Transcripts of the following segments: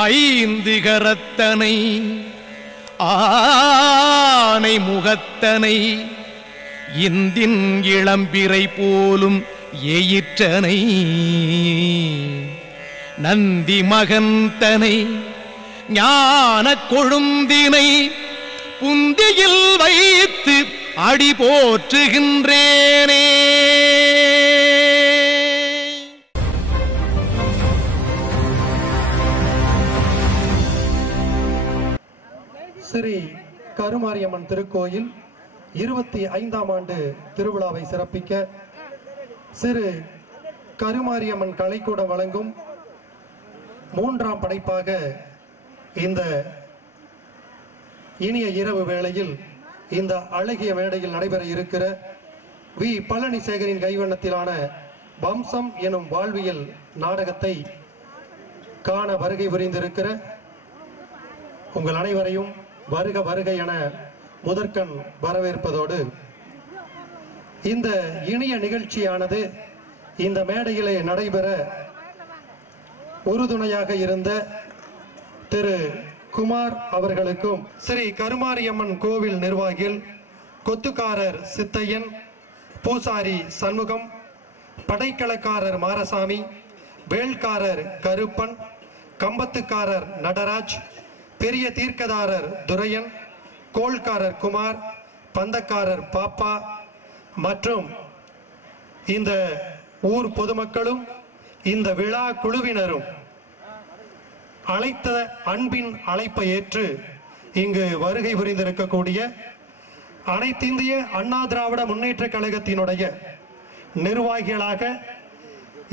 ஐந்து கரத்தனை ஆனை முகத்தனை இந்தின் இளம்பிறை போலும் எயிற்றனை நந்தி மகந்தனை ஞான கொழுந்தினை புந்தியில் வைத்து அடி போற்றுகின்றேனே. ஸ்ரீ கருமாரியம்மன் திருக்கோயில் 25ஆம் ஆண்டு திருவிழாவை சிறப்பிக்க சிறு கருமாரியம்மன் கலைக்கூடம் வழங்கும் 3ஆம் படைப்பாக இந்த இனிய இரவு வேளையில் இந்த அழகிய மேடையில் நடைபெற இருக்கிற வி பழனிசேகரின் கைவண்ணத்திலான வம்சம் எனும் வாழ்வியல் நாடகத்தை காண வருகை புரிந்திருக்கிற உங்கள் அனைவரையும் வருக வருக என முதற்கண் வரவேற்பதோடு இந்த இனிய நிகழ்ச்சியானது இந்த மேடையிலே நடைபெற உறுதுணையாக இருந்த திரு குமார் அவர்களுக்கும் ஸ்ரீ கருமாரியம்மன் கோவில் நிர்வாகிகள் கொத்துக்காரர் சித்தையன், பூசாரி சண்முகம், படைக்கலக்காரர் மாரசாமி, வேல்காரர் கருப்பன், கம்பத்துக்காரர் நடராஜ், பெரிய தீர்க்கதாரர் துரையன், கோல்காரர் குமார், பந்தக்காரர் பாப்பா மற்றும் இந்த ஊர் பொதுமக்களும் இந்த விழா குழுவினரும் அழைத்த அன்பின் அழைப்பை ஏற்று இங்கு வருகை புரிந்திருக்கக்கூடிய அனைத்திந்திய அண்ணா திராவிட முன்னேற்ற கழகத்தினுடைய நிர்வாகிகளாக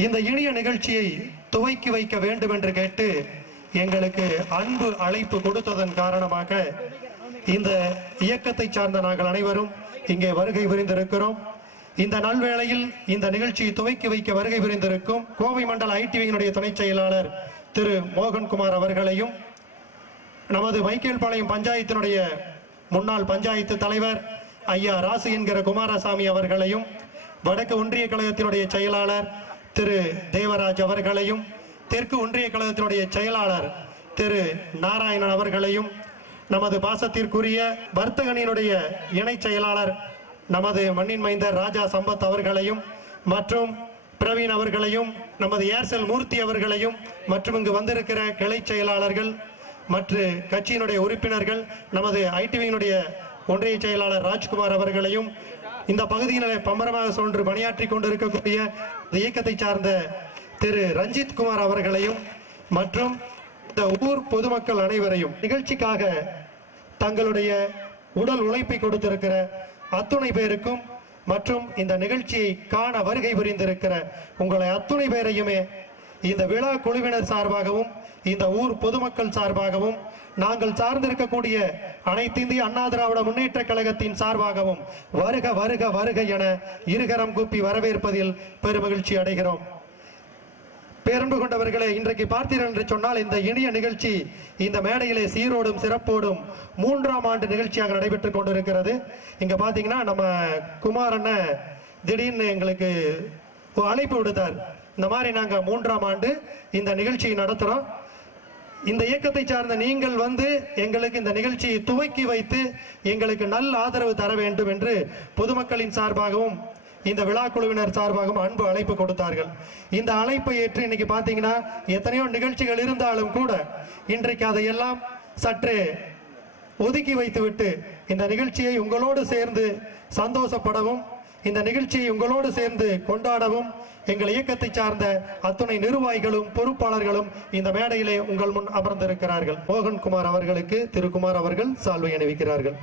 இந்த இனிய நிகழ்ச்சியை துவக்கி வைக்க வேண்டும் என்று கேட்டு எங்களுக்கு அன்பு அழைப்பு கொடுத்ததன் காரணமாக இந்த இயக்கத்தை சார்ந்த நாங்கள் அனைவரும் இங்கே வருகை புரிந்திருக்கிறோம். இந்த நல்வேளையில் இந்த நிகழ்ச்சியை துவக்கி வைக்க வருகை புரிந்திருக்கும் கோவை மண்டல ஐடிவியினுடைய துணை செயலாளர் திரு மோகன்குமார் அவர்களையும், நமது வைக்கேல்பாளையம் பஞ்சாயத்தினுடைய முன்னாள் பஞ்சாயத்து தலைவர் ஐயா ராசு என்கிற குமாரசாமி அவர்களையும், வடக்கு ஒன்றிய கழகத்தினுடைய செயலாளர் திரு தேவராஜ் அவர்களையும், தெற்கு ஒன்றிய கழகத்தினுடைய செயலாளர் திரு நாராயணன் அவர்களையும், நமது பாசத்திற்குரிய வர்த்தகனினுடைய இணை செயலாளர் நமது மண்ணின் மைந்தர் ராஜா சம்பத் அவர்களையும் மற்றும் பிரவீன் அவர்களையும், நமது ஏர்செல் மூர்த்தி அவர்களையும் மற்றும் இங்கு வந்திருக்கிற கிளை செயலாளர்கள் மற்ற கட்சியினுடைய உறுப்பினர்கள், நமது ஐடிவியினுடைய ஒன்றிய செயலாளர் ராஜ்குமார் அவர்களையும், இந்த பகுதியினரை பம்பரமாக சென்று பணியாற்றி கொண்டிருக்கக்கூடிய இயக்கத்தை சார்ந்த திரு ரஞ்சித் குமார் அவர்களையும் மற்றும் இந்த ஊர் பொதுமக்கள் அனைவரையும் நிகழ்ச்சிக்காக தங்களுடைய உடல் உழைப்பை கொடுத்திருக்கிற அத்துணை பேருக்கும் மற்றும் இந்த நிகழ்ச்சியை காண வருகை புரிந்திருக்கிற உங்களை அத்துணை பேரையுமே இந்த விழா குழுவினர் சார்பாகவும் இந்த ஊர் பொதுமக்கள் சார்பாகவும் நாங்கள் சார்ந்திருக்கக்கூடிய அனைத்திந்திய அண்ணா திராவிட முன்னேற்ற கழகத்தின் சார்பாகவும் வருக வருக வருக என இருகரம் கூப்பி வரவேற்பதில் பெருமகிழ்ச்சி அடைகிறோம். பேரன்பு கொண்டவர்களே, இன்றைக்கு பார்த்தீர்கள் என்று சொன்னால் இந்த இனிய நிகழ்ச்சி இந்த மேடையிலே சீரோடும் சிறப்போடும் 3ஆம் ஆண்டு நிகழ்ச்சியாக நடைபெற்றுக் கொண்டிருக்கிறது. இங்க பாத்தீங்கன்னா நம்ம குமாரண்ண திடீர்னு எங்களுக்கு அழைப்பு விடுத்தார். இந்த மாதிரி நாங்க 3ஆம் ஆண்டு இந்த நிகழ்ச்சியை நடத்துறோம். இந்த இயக்கத்தை சார்ந்த நீங்கள் வந்து எங்களுக்கு இந்த நிகழ்ச்சியை துவக்கி வைத்து எங்களுக்கு நல்ல ஆதரவு தர வேண்டும் என்று பொதுமக்களின் சார்பாகவும் இந்த விழா குழுவினர் சார்பாகவும் அன்பு அழைப்பு கொடுத்தார்கள். இந்த அழைப்பை ஏற்று இன்னைக்கு பாத்தீங்கன்னா எத்தனையோ நிகழ்ச்சிகள் இருந்தாலும் கூட இன்றைக்கு அதையெல்லாம் சற்று ஒதுக்கி வைத்துவிட்டு இந்த நிகழ்ச்சியை உங்களோடு சேர்ந்து சந்தோஷப்படவும் இந்த நிகழ்ச்சியை உங்களோடு சேர்ந்து கொண்டாடவும் எங்கள் இயக்கத்தை சார்ந்த அத்துணை நிர்வாகிகளும் பொறுப்பாளர்களும் இந்த மேடையிலே உங்கள் முன் அமர்ந்திருக்கிறார்கள். மோகன்குமார் அவர்களுக்கு திருக்குமார் அவர்கள் சால்வை அணிவிக்கிறார்கள்.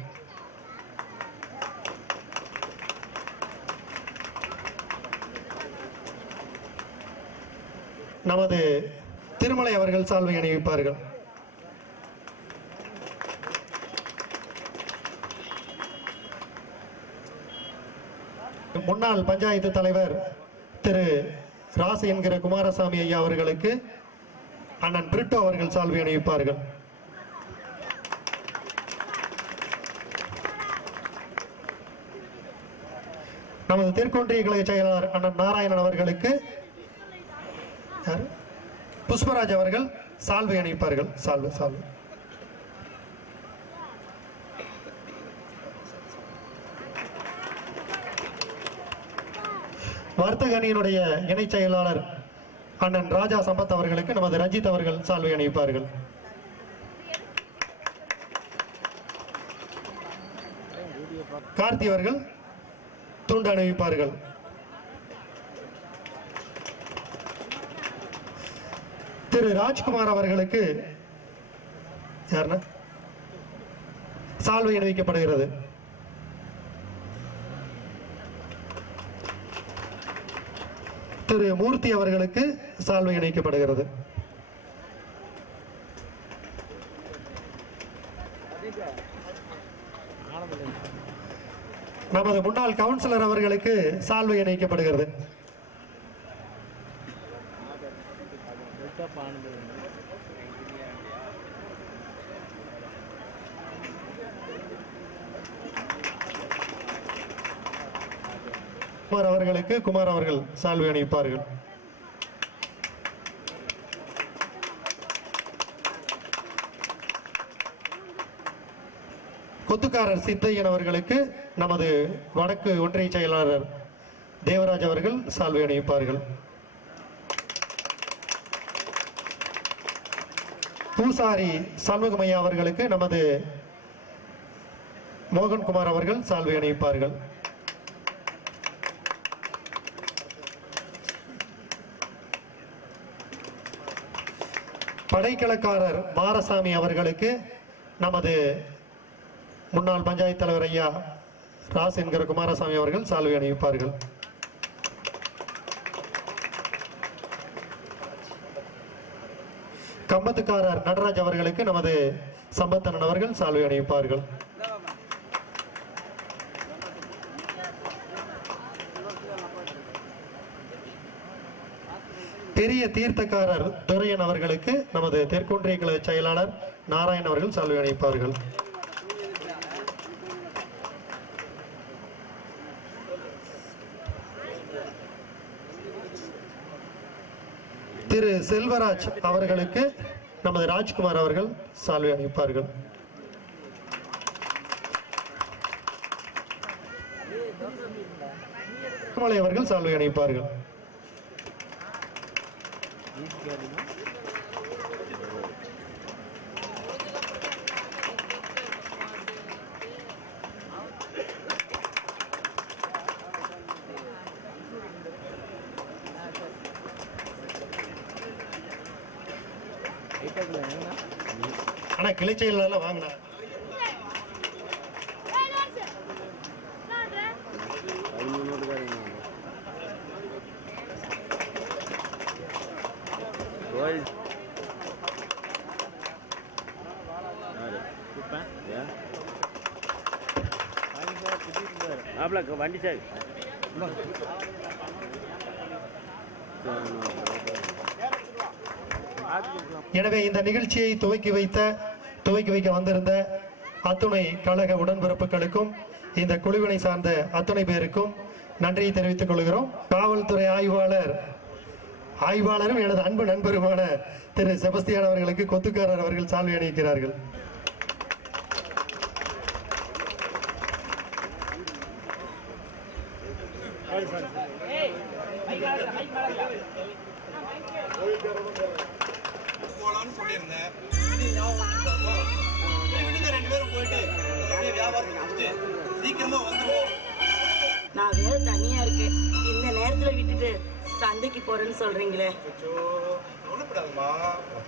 நமது திருமலை அவர்கள் சால்வை அணிவிப்பார்கள். முன்னாள் பஞ்சாயத்து தலைவர் திரு ராசு என்கிற குமாரசாமி ஐயா அவர்களுக்கு அண்ணன் பிரிட்டோ அவர்கள் சால்வை அணிவிப்பார்கள். நமது தெற்கொன்றிய கழக செயலாளர் அண்ணன் நாராயணன் அவர்களுக்கு புஷ்பராஜ் அவர்கள் சால்வை அணிவிப்பார்கள். சால்வை சால்வை. வர்த்தக அணியினுடைய இணை செயலாளர் அண்ணன் ராஜா சம்பத் அவர்களுக்கு நமது ரஞ்சித் அவர்கள் சால்வை அணிவிப்பார்கள். கார்த்தி அவர்கள் துண்டு அணிவிப்பார்கள். திரு ராஜ்குமார் அவர்களுக்கு சால்வை அணிவிக்கப்படுகிறது. திரு மூர்த்தி அவர்களுக்கு சால்வை அணிவிக்கப்படுகிறது. நமது முன்னாள் கவுன்சிலர் அவர்களுக்கு சால்வை அணிவிக்கப்படுகிறது. குமார் அவர்களுக்கு குமார் அவர்கள் சால்வை அணிவிப்பார்கள். கொத்துக்காரர் சித்தையன் அவர்களுக்கு நமது வடக்கு ஒன்றிய செயலாளர் தேவராஜ் அவர்கள் சால்வை அணிவிப்பார்கள். பூசாரி சண்முகமையா அவர்களுக்கு நமது மோகன்குமார் அவர்கள் சால்வை அணிவிப்பார்கள். படைக்கலக்காரர் மாரசாமி அவர்களுக்கு நமது முன்னாள் பஞ்சாயத்து தலைவர் ஐயா ராஸ் என்கிற குமாரசாமி அவர்கள் சால்வை அணிவிப்பார்கள். கம்பத்துக்காரர் நடராஜ் அவர்களுக்கு நமது சம்பத்தனன் அவர்கள் சால்வை அணிவிப்பார்கள். பெரிய தீர்த்தக்காரர் துரையன் அவர்களுக்கு நமது தெற்கொன்றிய கழக செயலாளர் நாராயண் அவர்கள் சால்வை அணிவிப்பார்கள். திரு செல்வராஜ் அவர்களுக்கு நமது ராஜ்குமார் அவர்கள் சால்வை அணிவிப்பார்கள். மலை அவர்கள் சால்வை அணிவிப்பார்கள். ஆனா கிளைச்செயலாளர் வாங்கினா வண்டி சார் எனவே இந்த நிகழ்ச்சியை துவக்கி வைக்க வந்திருந்த அத்துணை கழக உடன்பிறப்புகளுக்கும் இந்த குழுவினை சார்ந்த அத்துணை பேருக்கும் நன்றியை தெரிவித்துக் கொள்கிறோம். காவல்துறை ஆய்வாளரும் எனது அன்பு நண்பருமான திரு செபஸ்தியான் அவர்களுக்கு கொத்துக்காரர் அவர்கள் சால்வை அணிவிக்கிறார்கள். நான் வேற தனியா இருக்கேன். இந்த நேரத்துல விட்டுட்டு சந்தைக்கு போறேன்னு சொல்றீங்களே.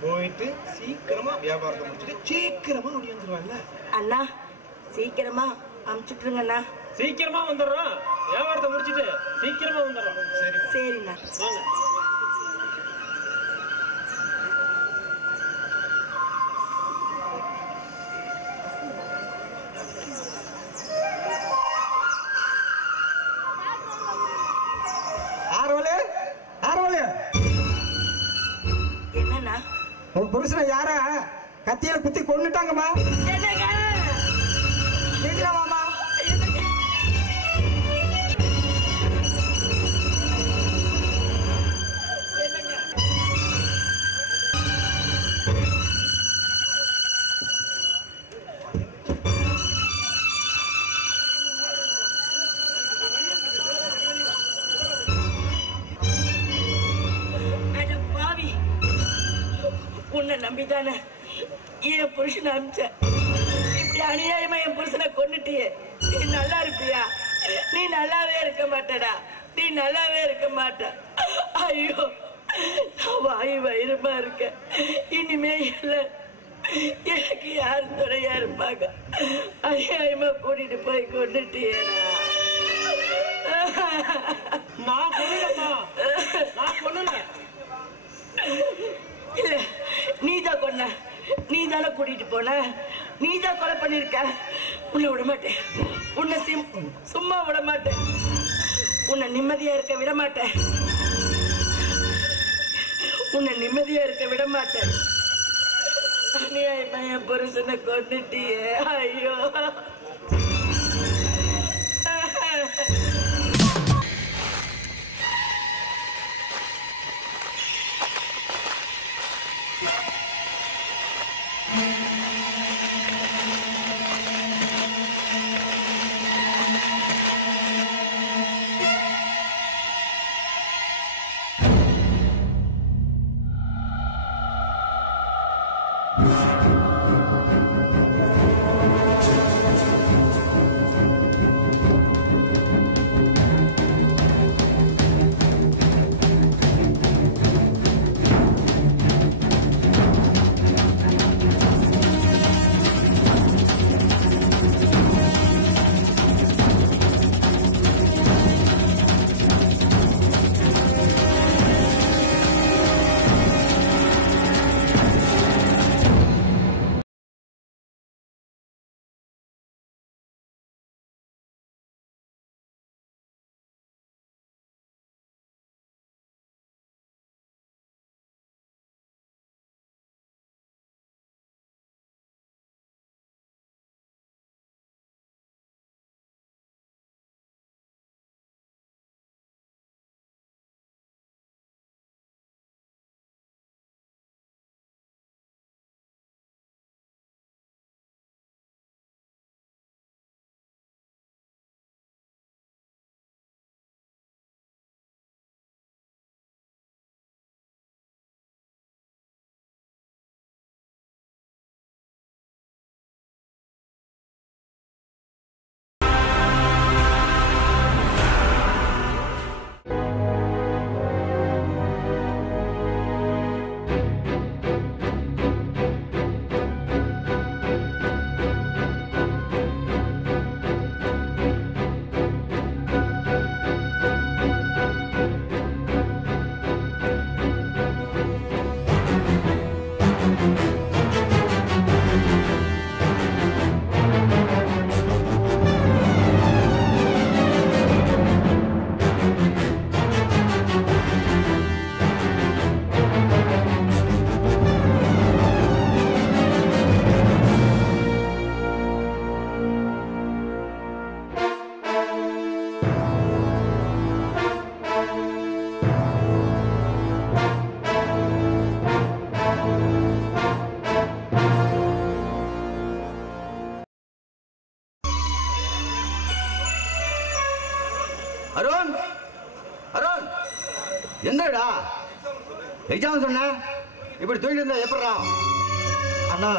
போயிட்டு சீக்கிரமா வியாபாரத்தை முடிச்சுட்டு சீக்கிரமா ஓடி வந்துருவாங்கல்ல. அண்ணா சீக்கிரமா அனுப்பிச்சுட்டுருங்க அண்ணா. சீக்கிரமா வந்துடுறோம். வியாபாரத்தை முடிச்சுட்டு சீக்கிரமா வந்துடுறோம். சரிண்ணா. என்னண்ணா உன் புருஷனை யாரா கத்தியில குத்தி கொண்டுட்டாங்கம்மா. கேட்கலாமாமா? நம்பிதானே என் புருஷனை அனுப்பிச்ச. இப்படி அநியாயமா என் புருஷனை கொன்னுட்டியே. நீ நல்லா இருப்பியா? நீ நல்லாவே இருக்க மாட்டடா. நீ நல்லாவே இருக்க மாட்ட. ஐயோ, நான் வாய் வயிறுமா இருக்க. இனிமே இல்ல, எனக்கு யார் துணையா இருப்பாங்க? அநியாயமா கூட்டிட்டு போய் கொண்டுட்டியேடா. நான் கொல்லலம்மா, நான் கொல்லல. இல்ல, நீதான் கொன்ன. நீ தானே கூட்டிட்டு போன. நீதான் கொலை பண்ணிருக்க. உன்னை விட மாட்டேன். உன்னை சும்மா விட மாட்டேன். உன்னை நிம்மதியா இருக்க விட மாட்டேன். உன்னை நிம்மதியா இருக்க விட மாட்டேன். அநியாயமா என் புருஷனை கொண்டுட்டியே. ஐயோ, அருண், அருண், என்னடா எக்ஸாம் சொன்ன? இப்படி தூங்கிட்டு இருந்தா எப்படா? அண்ணா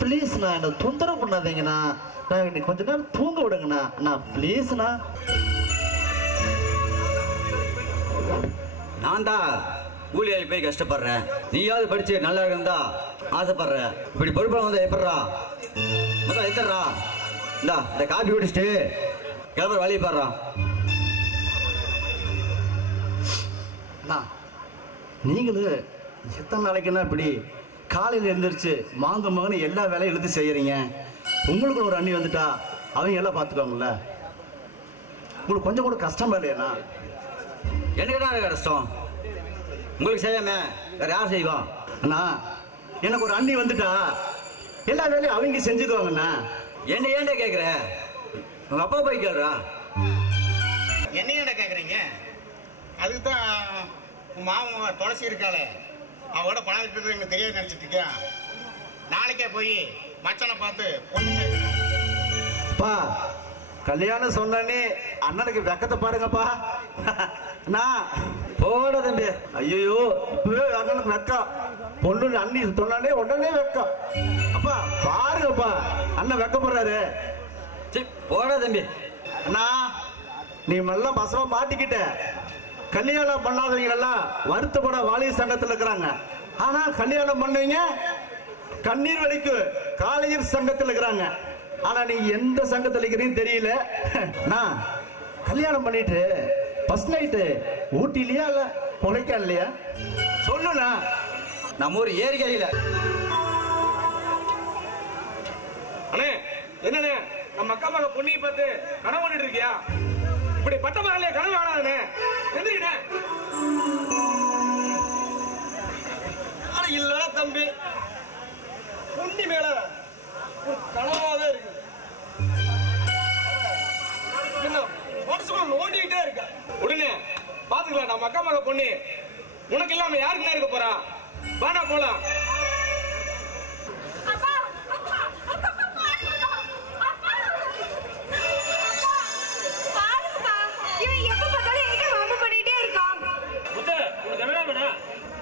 ப்ளீஸ்ண்ணா, என்னை தொந்தரவு பண்ணாதீங்கண்ணா. நான் இன்னைக்கு கொஞ்ச நேரம் தூங்க விடுங்கண்ணா. அண்ணா ப்ளீஸ்ண்ணா. நான் தான் கூலியாளி போய் கஷ்டப்படுறேன். நீயாவது படிச்சு நல்லா இருந்தா ஆசைப்படுற. இப்படி பொறுப்பாக வந்தா எப்படா? முதல்ல எத்தரா இந்த காபி குடிச்சிட்டு கிளம்புற வழியை பாடுறா. நீங்களும் எத்தனை நாளைக்குன்னா இப்படி காலையில் எழுந்திரிச்சு மாங்க மகன்னு எல்லா வேலையும் எழுதி செய்யறீங்க. உங்களுக்கு ஒரு அண்ணி வந்துட்டா அவங்க எல்லாம் பார்த்துக்கோங்கல்ல. உங்களுக்கு கொஞ்சம் கூட கஷ்டமா இல்லையாண்ணா? எனக்கு தான் கஷ்டம். உங்களுக்கு செய்யாம வேற யார் செய்வோம்? அண்ணா எனக்கு ஒரு அண்ணி வந்துட்டா எல்லா வேலையும் அவங்க செஞ்சுக்குவாங்கண்ணா. என்ன ஏன்டா கேட்குற? உங்க அப்பா போய் கேட்குறா. என்ன ஏன்டா கேட்குறீங்க? அதுக்கு தான் உன் மாமன் துளசி இருக்காளே, அவனோட பணம் இருக்கிறது எனக்கு தெரியாது நினச்சிட்டு இருக்கேன். நாளைக்கே போய் மச்சனை பார்த்து பா கல்யாணம் சொன்னே அண்ணனுக்கு வெக்கத்தை பாருங்கப்பா. போட தம்பி. ஐயோ இப்பவே அண்ணனுக்கு வெக்கம். பொண்ணு அண்ணி சொன்னாலே உடனே வெக்கம். அப்பா பாருங்கப்பா, அண்ணன் வெக்கப்படுறாரு. போடா தம்பி. அண்ணா நீ நல்லா பசமா மாட்டிக்கிட்ட. கல்யாணம் பண்ணாதவங்க எல்லாம் வருத்தப்பட வாலிப சங்கத்தில் இருக்கிறாங்க. ஆனா கல்யாணம் பண்ணுவீங்க கண்ணீர் வலிக்கு காலேஜர் சங்கத்தில் இருக்கிறாங்க. ஆனா நீ எந்த சங்கத்தில் இருக்கிறீன்னு தெரியல. நான் கல்யாணம் பண்ணிட்டு ஃபர்ஸ்ட் நைட்டு ஊட்டிலையா இல்ல கொடைக்கானலையா சொல்லுண்ணா. நம்ம ஊர் ஏரிக்கையில. அண்ணே என்னண்ணே, நம்ம அக்கா மக பொண்ணியை பார்த்து கனவு பண்ணிட்டு இருக்கியா? இப்படி பட்ட மகளே கனவு ஆனாதே. எந்திரிண்ணே. இல்ல தம்பி, பொண்ணி மேல ஒரு கனவாவே இருக்கு. என்ன மனசுக்குள்ள நோண்டிக்கிட்டே இருக்க. உடனே பாத்துக்கலாம், நம்ம அக்கா மக பொண்ணு உனக்கு இல்லாம யாருக்குன்னா இருக்க போறா? வாடா போலாம்.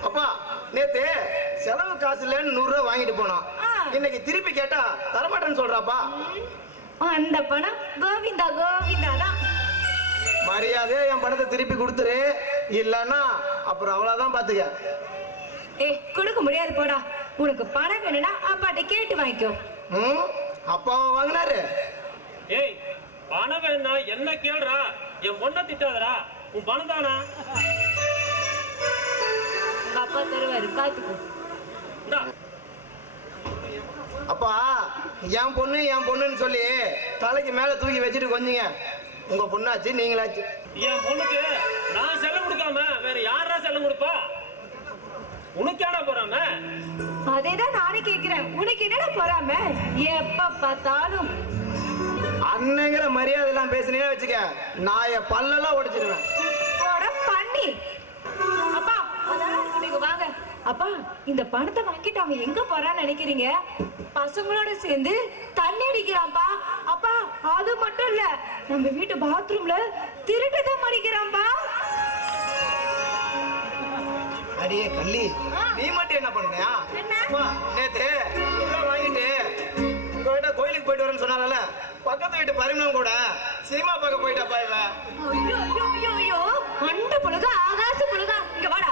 அப்பா நேத்து செலவு காசு இல்லன்னு 100 ரூபாய் வாங்கிட்டு போனோம். இன்னைக்கு திருப்பி கேட்டா தரமாட்டேன்னு சொல்றாப்பா. அந்த பணம் கோவிந்தா கோவிந்தா தான். மரியாதையா என் பணத்தை திருப்பி கொடுத்துரு, இல்லன்னா அப்புறம் அவ்வளவுதான் பாத்துக்க. கொடுக்க முடியாது போடா. உனக்கு பணம் வேணும்னா அப்பாட்ட கேட்டு வாங்கிக்கோ. அப்பாவை வாங்கினாரு. ஏய் பணம் வேணா என்ன கேள்றா? என் பொண்ணை திட்டாதரா. உன் பணம் தானா? அப்பா தருவாரு, பாத்துக்கோ. அப்பா என் பொண்ணுன்னு சொல்லி தலைக்கு மேல தூக்கி வச்சுட்டு கொஞ்சீங்க. உங்க பொண்ணாச்சு, நீங்களாச்சு. என் பொண்ணுக்கு நான் செல்லம் கொடுக்காம வேற யாரா செல்லம் கொடுப்பா? உனக்கு ஏடா போறாம? அதேதான் நானே கேக்குறேன். உனக்கு என்னடா போறாம? எப்ப பார்த்தாலும் அண்ணங்கிற மரியாதை எல்லாம் பேசுனீங்கன்னா வச்சுக்க, நாய பல்லெல்லாம் உடைச்சிருவேன். பண்ணி அப்பா அதெல்லாம் இருக்கட்டும், வாங்க. அப்பா இந்த பணத்தை வாங்கிட்டு அவன் எங்க போறான்னு நினைக்கிறீங்க? பசங்களோட சேர்ந்து தண்ணி அடிக்கிறான்பா. அப்பா அது மட்டும் இல்ல, நம்ம வீட்டு பாத்ரூம்ல திருட்டுதான் மடிக்கிறான்பா. அடியே கள்ளி, நீ மட்டும் என்ன பண்ணியா? நேத்து வாங்கிட்டு உங்ககிட்ட கோயிலுக்கு போயிட்டு வரேன்னு சொன்னால, பக்கத்து வீட்டு பரிமளம் கூட சினிமா பார்க்க போயிட்டாப்பா இவன். அண்ட புழுகா ஆகாச புழுகா, இங்க வாடா.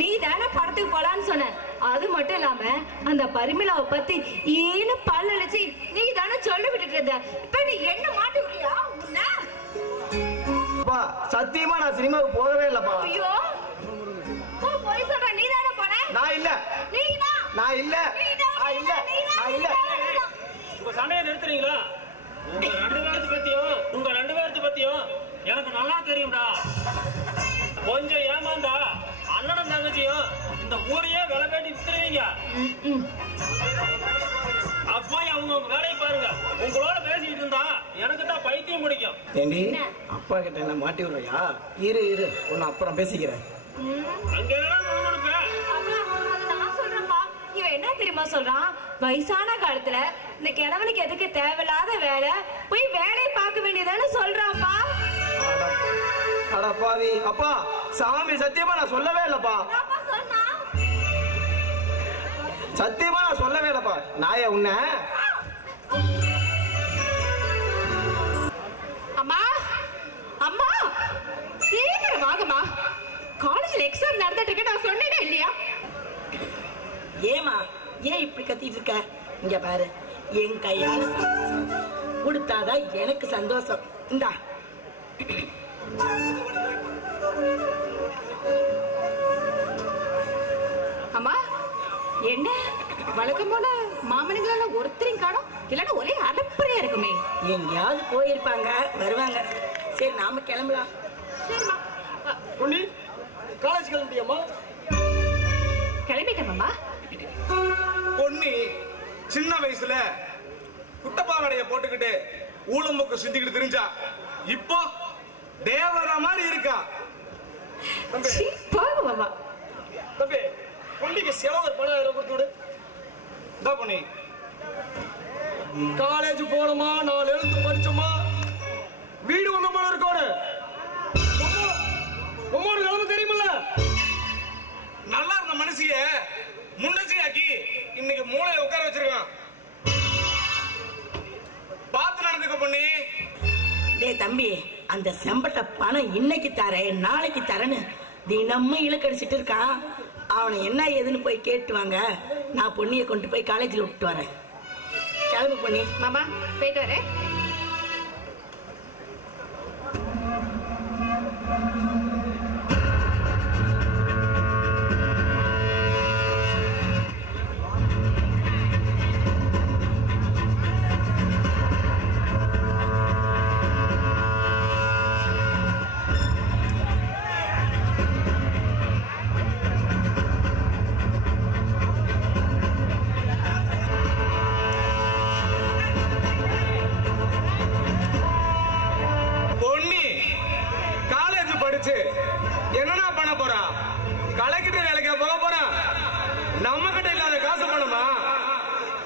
நீ தானே படத்துக்கு போலான்னு சொன்ன. அது மட்டும் இல்லாம அந்த பரிமளாவை பத்தி ஏன்னு பல்லழிச்சு நீ தானே சொல்லி விட்டுட்டு இருந்த. இப்ப நீ என்ன மாட்டி விடுறியா? சத்தியமா நான் சினிமாவுக்கு போகவே இல்லப்பா. ஐயோ போய் சொல்ற, நீ தானே போன? நான் இல்ல. நான் இல்ல. உங்க சண்டையை நிறுத்துறீங்களா? உங்க ரெண்டு பேர்த்து பத்தியும் எனக்கு நல்லா தெரியும்டா. கொஞ்சம் ஏமாந்தா அண்ணனும் தங்கச்சியும் இந்த ஊரையே விலை பேட்டி வித்துருவீங்க. அப்பா அவங்க வேலையை பாருங்க. உங்களோட பேசிட்டு இருந்தா எனக்கு தான் பைத்தியம் பிடிக்கும். ஏண்டி அப்பா கிட்ட என்ன மாட்டி விடுறியா? இரு உன்னை அப்புறம் பேசிக்கிறேன். அங்க நான் சொல்றேன்ப்பா. இவன் என்ன தெரியுமா சொல்றான்? வயசான காலத்துல இந்த கிழவனுக்கு எதுக்கு தேவையில்லாத வேலை, போய் வேலையை பார்க்க வேண்டியதானு சொல்றான்ப்பா. அட பாவி, அப்பா சாமி சத்தியமா நான் சொல்லவே இல்லப்பா. சத்தியமா நான் சொல்லவே இல்லப்பா. நாய உன்ன அம்மா அம்மா சீக்கிரம் வாங்கம்மா. காலேஜ்ல எக்ஸாம் நடந்துட்டு இருக்கு, நான் சொன்னேனே இல்லையா? ஏமா ஏன் இப்படி கத்திட்டு இருக்க? இங்க பாரு, என் கையால கொடுத்தாதான் எனக்கு சந்தோஷம். இந்தா அம்மா, என்ன வழக்கம் போல மாமனுங்கள ஒருத்தரையும் காணோம், இல்லன்னா ஒரே அடப்பறையா இருக்குமே. எங்கேயாவது போயிருப்பாங்க, வருவாங்க. சரி நாம கிளம்பலாம். சரிம்மா. பொண்ணி காலேஜ் கிளம்பிட்டியம்மா? கிளம்பிட்டேம்மா. பொண்ணி சின்ன வயசுல குட்டப்பாவடைய போட்டுக்கிட்டு ஊழம்புக்கு சிந்திக்கிட்டு தெரிஞ்சா, இப்போ தேவதா மாதிரி இருக்கா. போகுமாமா. தம்பி பொண்ணிக்கு செலவு 10,000 கொடுத்து விடு. இந்த பொண்ணி காலேஜ் போனோமா, 4 எழுத்து படிச்சோமா, வீடு வந்த மாதிரி இருக்கோடு. உம்மோட நிலைமை தெரியுமில்ல? நல்லா இருந்த மனுஷிய முன்ன தம்பி, அந்த செம்பட்ட பணம் இன்னைக்கு தரேன் நாளைக்கு தரேன்னு தினமும் இழுக்கடிச்சிட்டு இருக்கான். அவனை என்ன ஏதுன்னு போய் கேட்டு வாங்க. நான் பொண்ணியை கொண்டு போய் காலேஜில் விட்டு வரேன். கிளம்பு பொண்ணி. மாமா போயிட்டு வரேன். என்னன்னா பண்ண போறா? கலக்கிட்டு வேலைக்கா போக போறா? நம்ம கிட்ட இல்லாத காசு பணமா?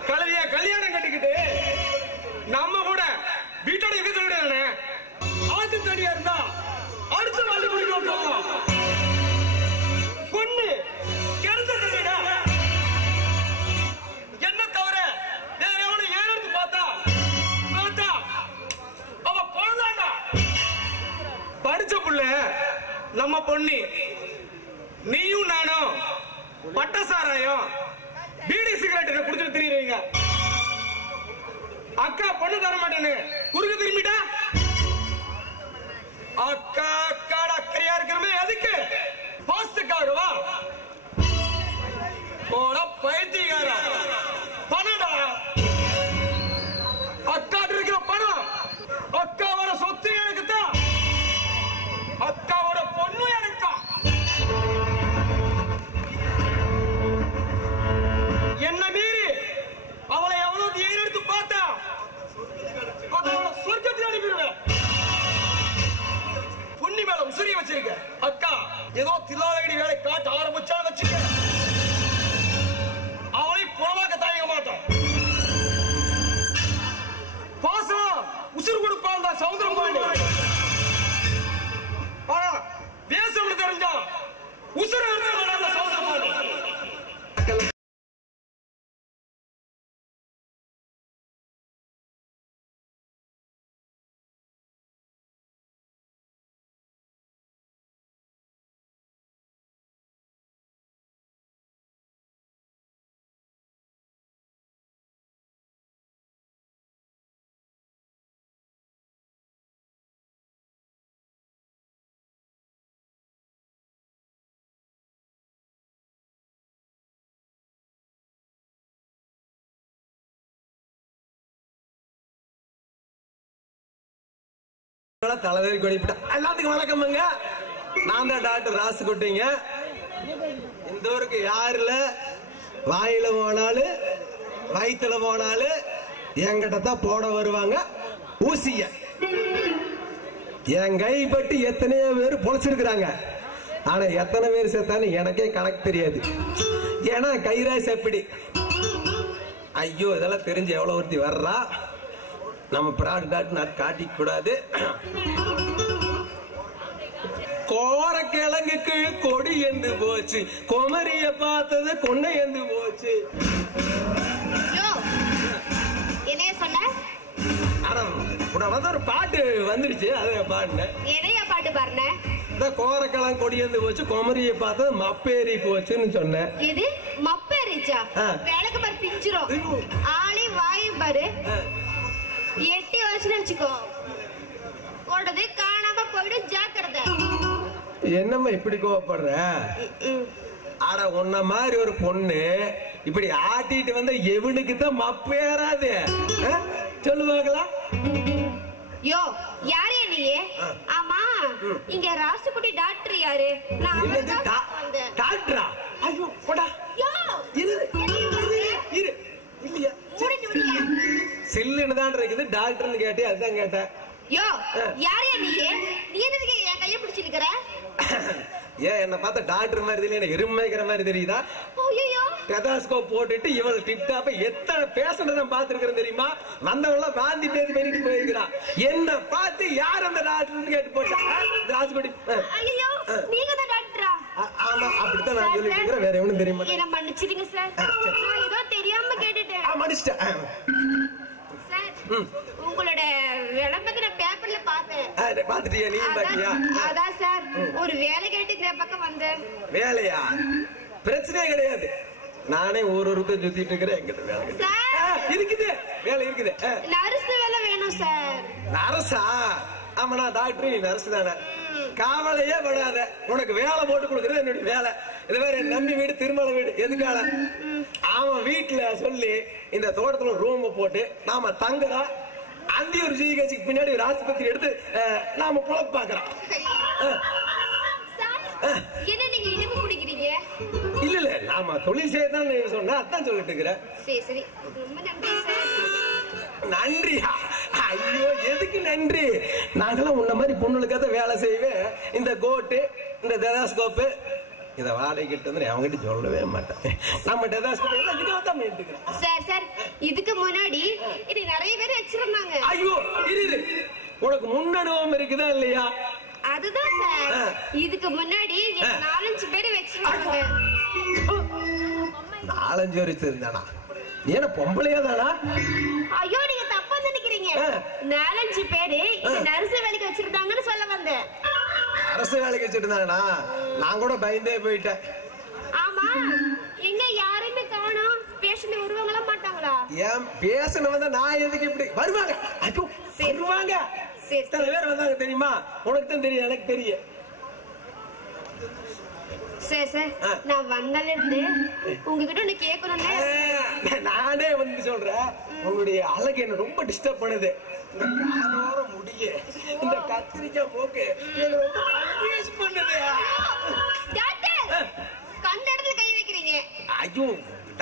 கல்வியா கல்யாணம் கட்டிக்கிட்டு நம்ம கூட வீட்டோட இருக்க சொல்லிடுறானே. ஆத்து தடியா இருந்தா அடுத்த வாழி குடிக்க பொண்ணு கெடுத்த தடிடா. என்ன தவிர எவனை ஏறெடுத்து பார்த்தா அவ பொண்ணாண்டா. படிச்ச புள்ள நம்ம பொண்ணு. நீயும் நானும் பட்ட சாராயம் பீடி சிகரெட் குடிச்சிட்டு திரியுறீங்க. அக்கா பொண்ணு தர மாட்டேன்னு குறுக்க திரும்பிட்டா அக்கா அக்காட அக்கறையா இருக்கிறமே எதுக்கு? பாஸ்துக்காகவா? போட பைத்தியக்காரா. பணடா அக்காட்டு இருக்கிற பணம். அக்காவோட சொத்து எனக்கு தான். அக்காவோட பொண்ணு எனக்கு. என்ன மீறி அவளை எவ்வளவு எடுத்து பார்த்தா சொர்க்கத்தில் அனுப்பிடுவேன். பொண்ணி மேல உசிரிய வச்சிருக்க. அக்கா ஏதோ தில்லாலகடி வேலை காட்ட ஆரம்பிச்சா வச்சுக்க. அவளை புறவாக்க தயங்க மாட்டான். பாசம் உசுறு கொடுப்பாள் தான் சமுதிரம் பாண்டி. ஆனா தேசம் தெரிஞ்சா உசுறு சமுதிரம் பாண்டி. தலைவரி கொடிப்பிட்ட எல்லாத்துக்கும் வணக்கம்ங்க. நான் தான் டாக்டர் ராசு குட்டிங்க. இந்த ஊருக்கு யாருல வாயில போனாலும் வயிற்றுல போனாலும் என்கிட்ட தான் போட வருவாங்க ஊசிய. என் கைப்பட்டு எத்தனையோ பேர் பொழைச்சிருக்கிறாங்க. ஆனா எத்தனை பேர் சேர்த்தாலும் எனக்கே கணக்கு தெரியாது. ஏன்னா கைராசி அப்படி. ஐயோ இதெல்லாம் தெரிஞ்சு எவ்வளவு ஒருத்தி வர்றா. நம்ம பிராட் டாக்டர் காட்டிக்க கூடாது. கோரக்கிழங்குக்கு கொடி எந்து போச்சு, குமரிய பார்த்தது கொன்னை எந்து போச்சு. என்னைய சொன்ன? ஒரு பாட்டு வந்துடுச்சு, அதை பாடினேன். என்னைய பாட்டு பாருன? கோரக்கிழங்கு கொடி எந்து போச்சு, குமரிய பார்த்தது மப்பேறி போச்சுன்னு சொன்னேன். இது மப்பேறிச்சா? விளக்கு பாரு பிஞ்சிரும். ஆளி வாயும் பாரு எட்டி வச்சுன்னு வச்சுக்கோ. உடனே காணாம போயிடும், ஜாக்கிரதை. என்னம்மா இப்படி கோவப்படுற? ஆனா உன்ன மாதிரி ஒரு பொண்ணு இப்படி ஆட்டிட்டு வந்த எவனுக்கு தான் மப்பேறாது சொல்லுவாங்களா? யோ யாரே நீயே? ஆமா இங்க ராசுகுட்டி டாக்டர் யாரு? நான் டாக்டரா? ஐயோ போடா. யோ இரு இல்லையா சில்லுன்னு தான் இருக்குது. டாக்டர்னு கேட்டே அதுதான் கேட்டேன். யோ யாரே நீயே? நீ எதுக்கு என் கையை பிடிச்சிருக்கிற? ஏன் என்ன பார்த்தா டாக்டர் மாதிரி தெரியல, எருமைக்கிற மாதிரி தெரியுதா? டெதாஸ்கோப் போட்டுட்டு இவள் டிப்டாப்ப எத்தனை பேஷண்ட் நான் பார்த்திருக்கிறேன் தெரியுமா? வந்தவங்க வாந்தி பேசி பண்ணிட்டு போயிருக்கிறான். என்ன பார்த்து யார் அந்த டாக்டர்னு கேட்டு போட்டா ராஜ்கோடி. நீங்க தான் டாக்டரா? ஆமா அப்படித்தான் நான் சொல்லிட்டு இருக்கிறேன். வேற எவனும் தெரியுமா? என்ன மன்னிச்சிடுங்க சார், நான் ஏதோ தெரியாம கேட்டுட்டேன். மன்னிச்சிட்டேன் சார். உங்களோட விளம்பரத்துல பேப்பர்ல பார்த்தேன். பாத்துட்டியா நீ? பாத்தியா? அதான் சார் ஒரு வேலை கேட்டு இந்த பக்கம் வந்தேன். வேலையா? பிரச்சனையே கிடையாது. நானே ஒரு சுத்திட்டு இருக்கிறேன். எங்கிட்ட வேலை இருக்குது, வேலை இருக்குது. நர்ஸ் வேலை வேணும் சார். நர்ஸா? ஆமா, நான் டாக்டர், நீ நர்ஸ் தானே. காவலையே படாத, உனக்கு வேலை போட்டு கொடுக்கறது என்னுடைய வேலை. இது வேற என் நம்பி வீடு, திருமண வீடு. எதுக்கால அவன் வீட்டுல சொல்லி இந்த தோட்டத்துல ரூம் போட்டு நாம தங்குறோம். அந்த ஒரு ஜிஹெச்சுக்கு பின்னாடி ஒரு ஆஸ்பத்திரி எடுத்து நாம பொழப்பு பாக்குறோம். என்ன நீங்க இனிப்பு குடிக்கிறீங்க? இல்ல நாம தொழில் செய்யதான் சொன்னா அதான் சொல்லிட்டு இருக்கிறேன். சரி ரொம்ப நன்றி சார். நன்றியா? ஐயோ எதுக்கு நன்றி? நாங்கெல்லாம் உன்ன மாதிரி பொண்ணுகளுக்காக வேலை செய்வேன். இந்த கோட்டு, இந்த டெதாஸ்கோப்பு இத வாடகைட்டு வந்து அவங்ககிட்ட சொல்லவே மாட்டேன். நம்ம டெதாஸ்கோப் எல்லாம் இதுக்காக தான் பண்ணிட்டுக்கிறேன். சார் இதுக்கு முன்னாடி இது நிறைய பேர் வச்சிருந்தாங்க. ஐயோ இரு, உனக்கு முன் அனுபவம் இருக்குதா இல்லையா? அதுதான் சார், இதுக்கு முன்னாடி 4-5 பேர் வச்சிருந்தாங்க. 4-5 பேர் வச்சிருந்தானா? நீ என்ன பொம்பளையா தானா? ஐயோ நீங்க தப்பா நினைக்கிறீங்க. 4-5 பேரு நர்ஸ் வேலைக்கு வச்சிருந்தாங்கன்னு சொல்ல வந்தேன். அரசு வேலைக்கு வச்சிருந்தாங்கண்ணா? நான் கூட பயந்தே போயிட்டேன். ஆமா, எங்க யாரையுமே காணோம். பேஷண்ட் வருவாங்களா மாட்டாங்களா? ஏன் பேஷண்ட் வந்தா நான் எதுக்கு இப்படி வருவாங்க? ஐயோ வருவாங்க. எத்தனை பேர் வந்தாங்க தெரியுமா? உனக்கு தான் தெரியும், எனக்கு தெரியும். சார் நான் வந்தால இருந்து உங்ககிட்ட ஒண்ணு கேட்கணும்னு நானே வந்து சொல்றேன். உங்களுடைய அழகு என்ன ரொம்ப டிஸ்டர்ப் பண்ணுது. இந்த காதோர முடிய, இந்த கத்திரிக்காய் மூக்கு ரொம்ப கன்ஃபியூஸ் பண்ணுது. கண்ட இடத்துல கை வைக்கிறீங்க. ஐயோ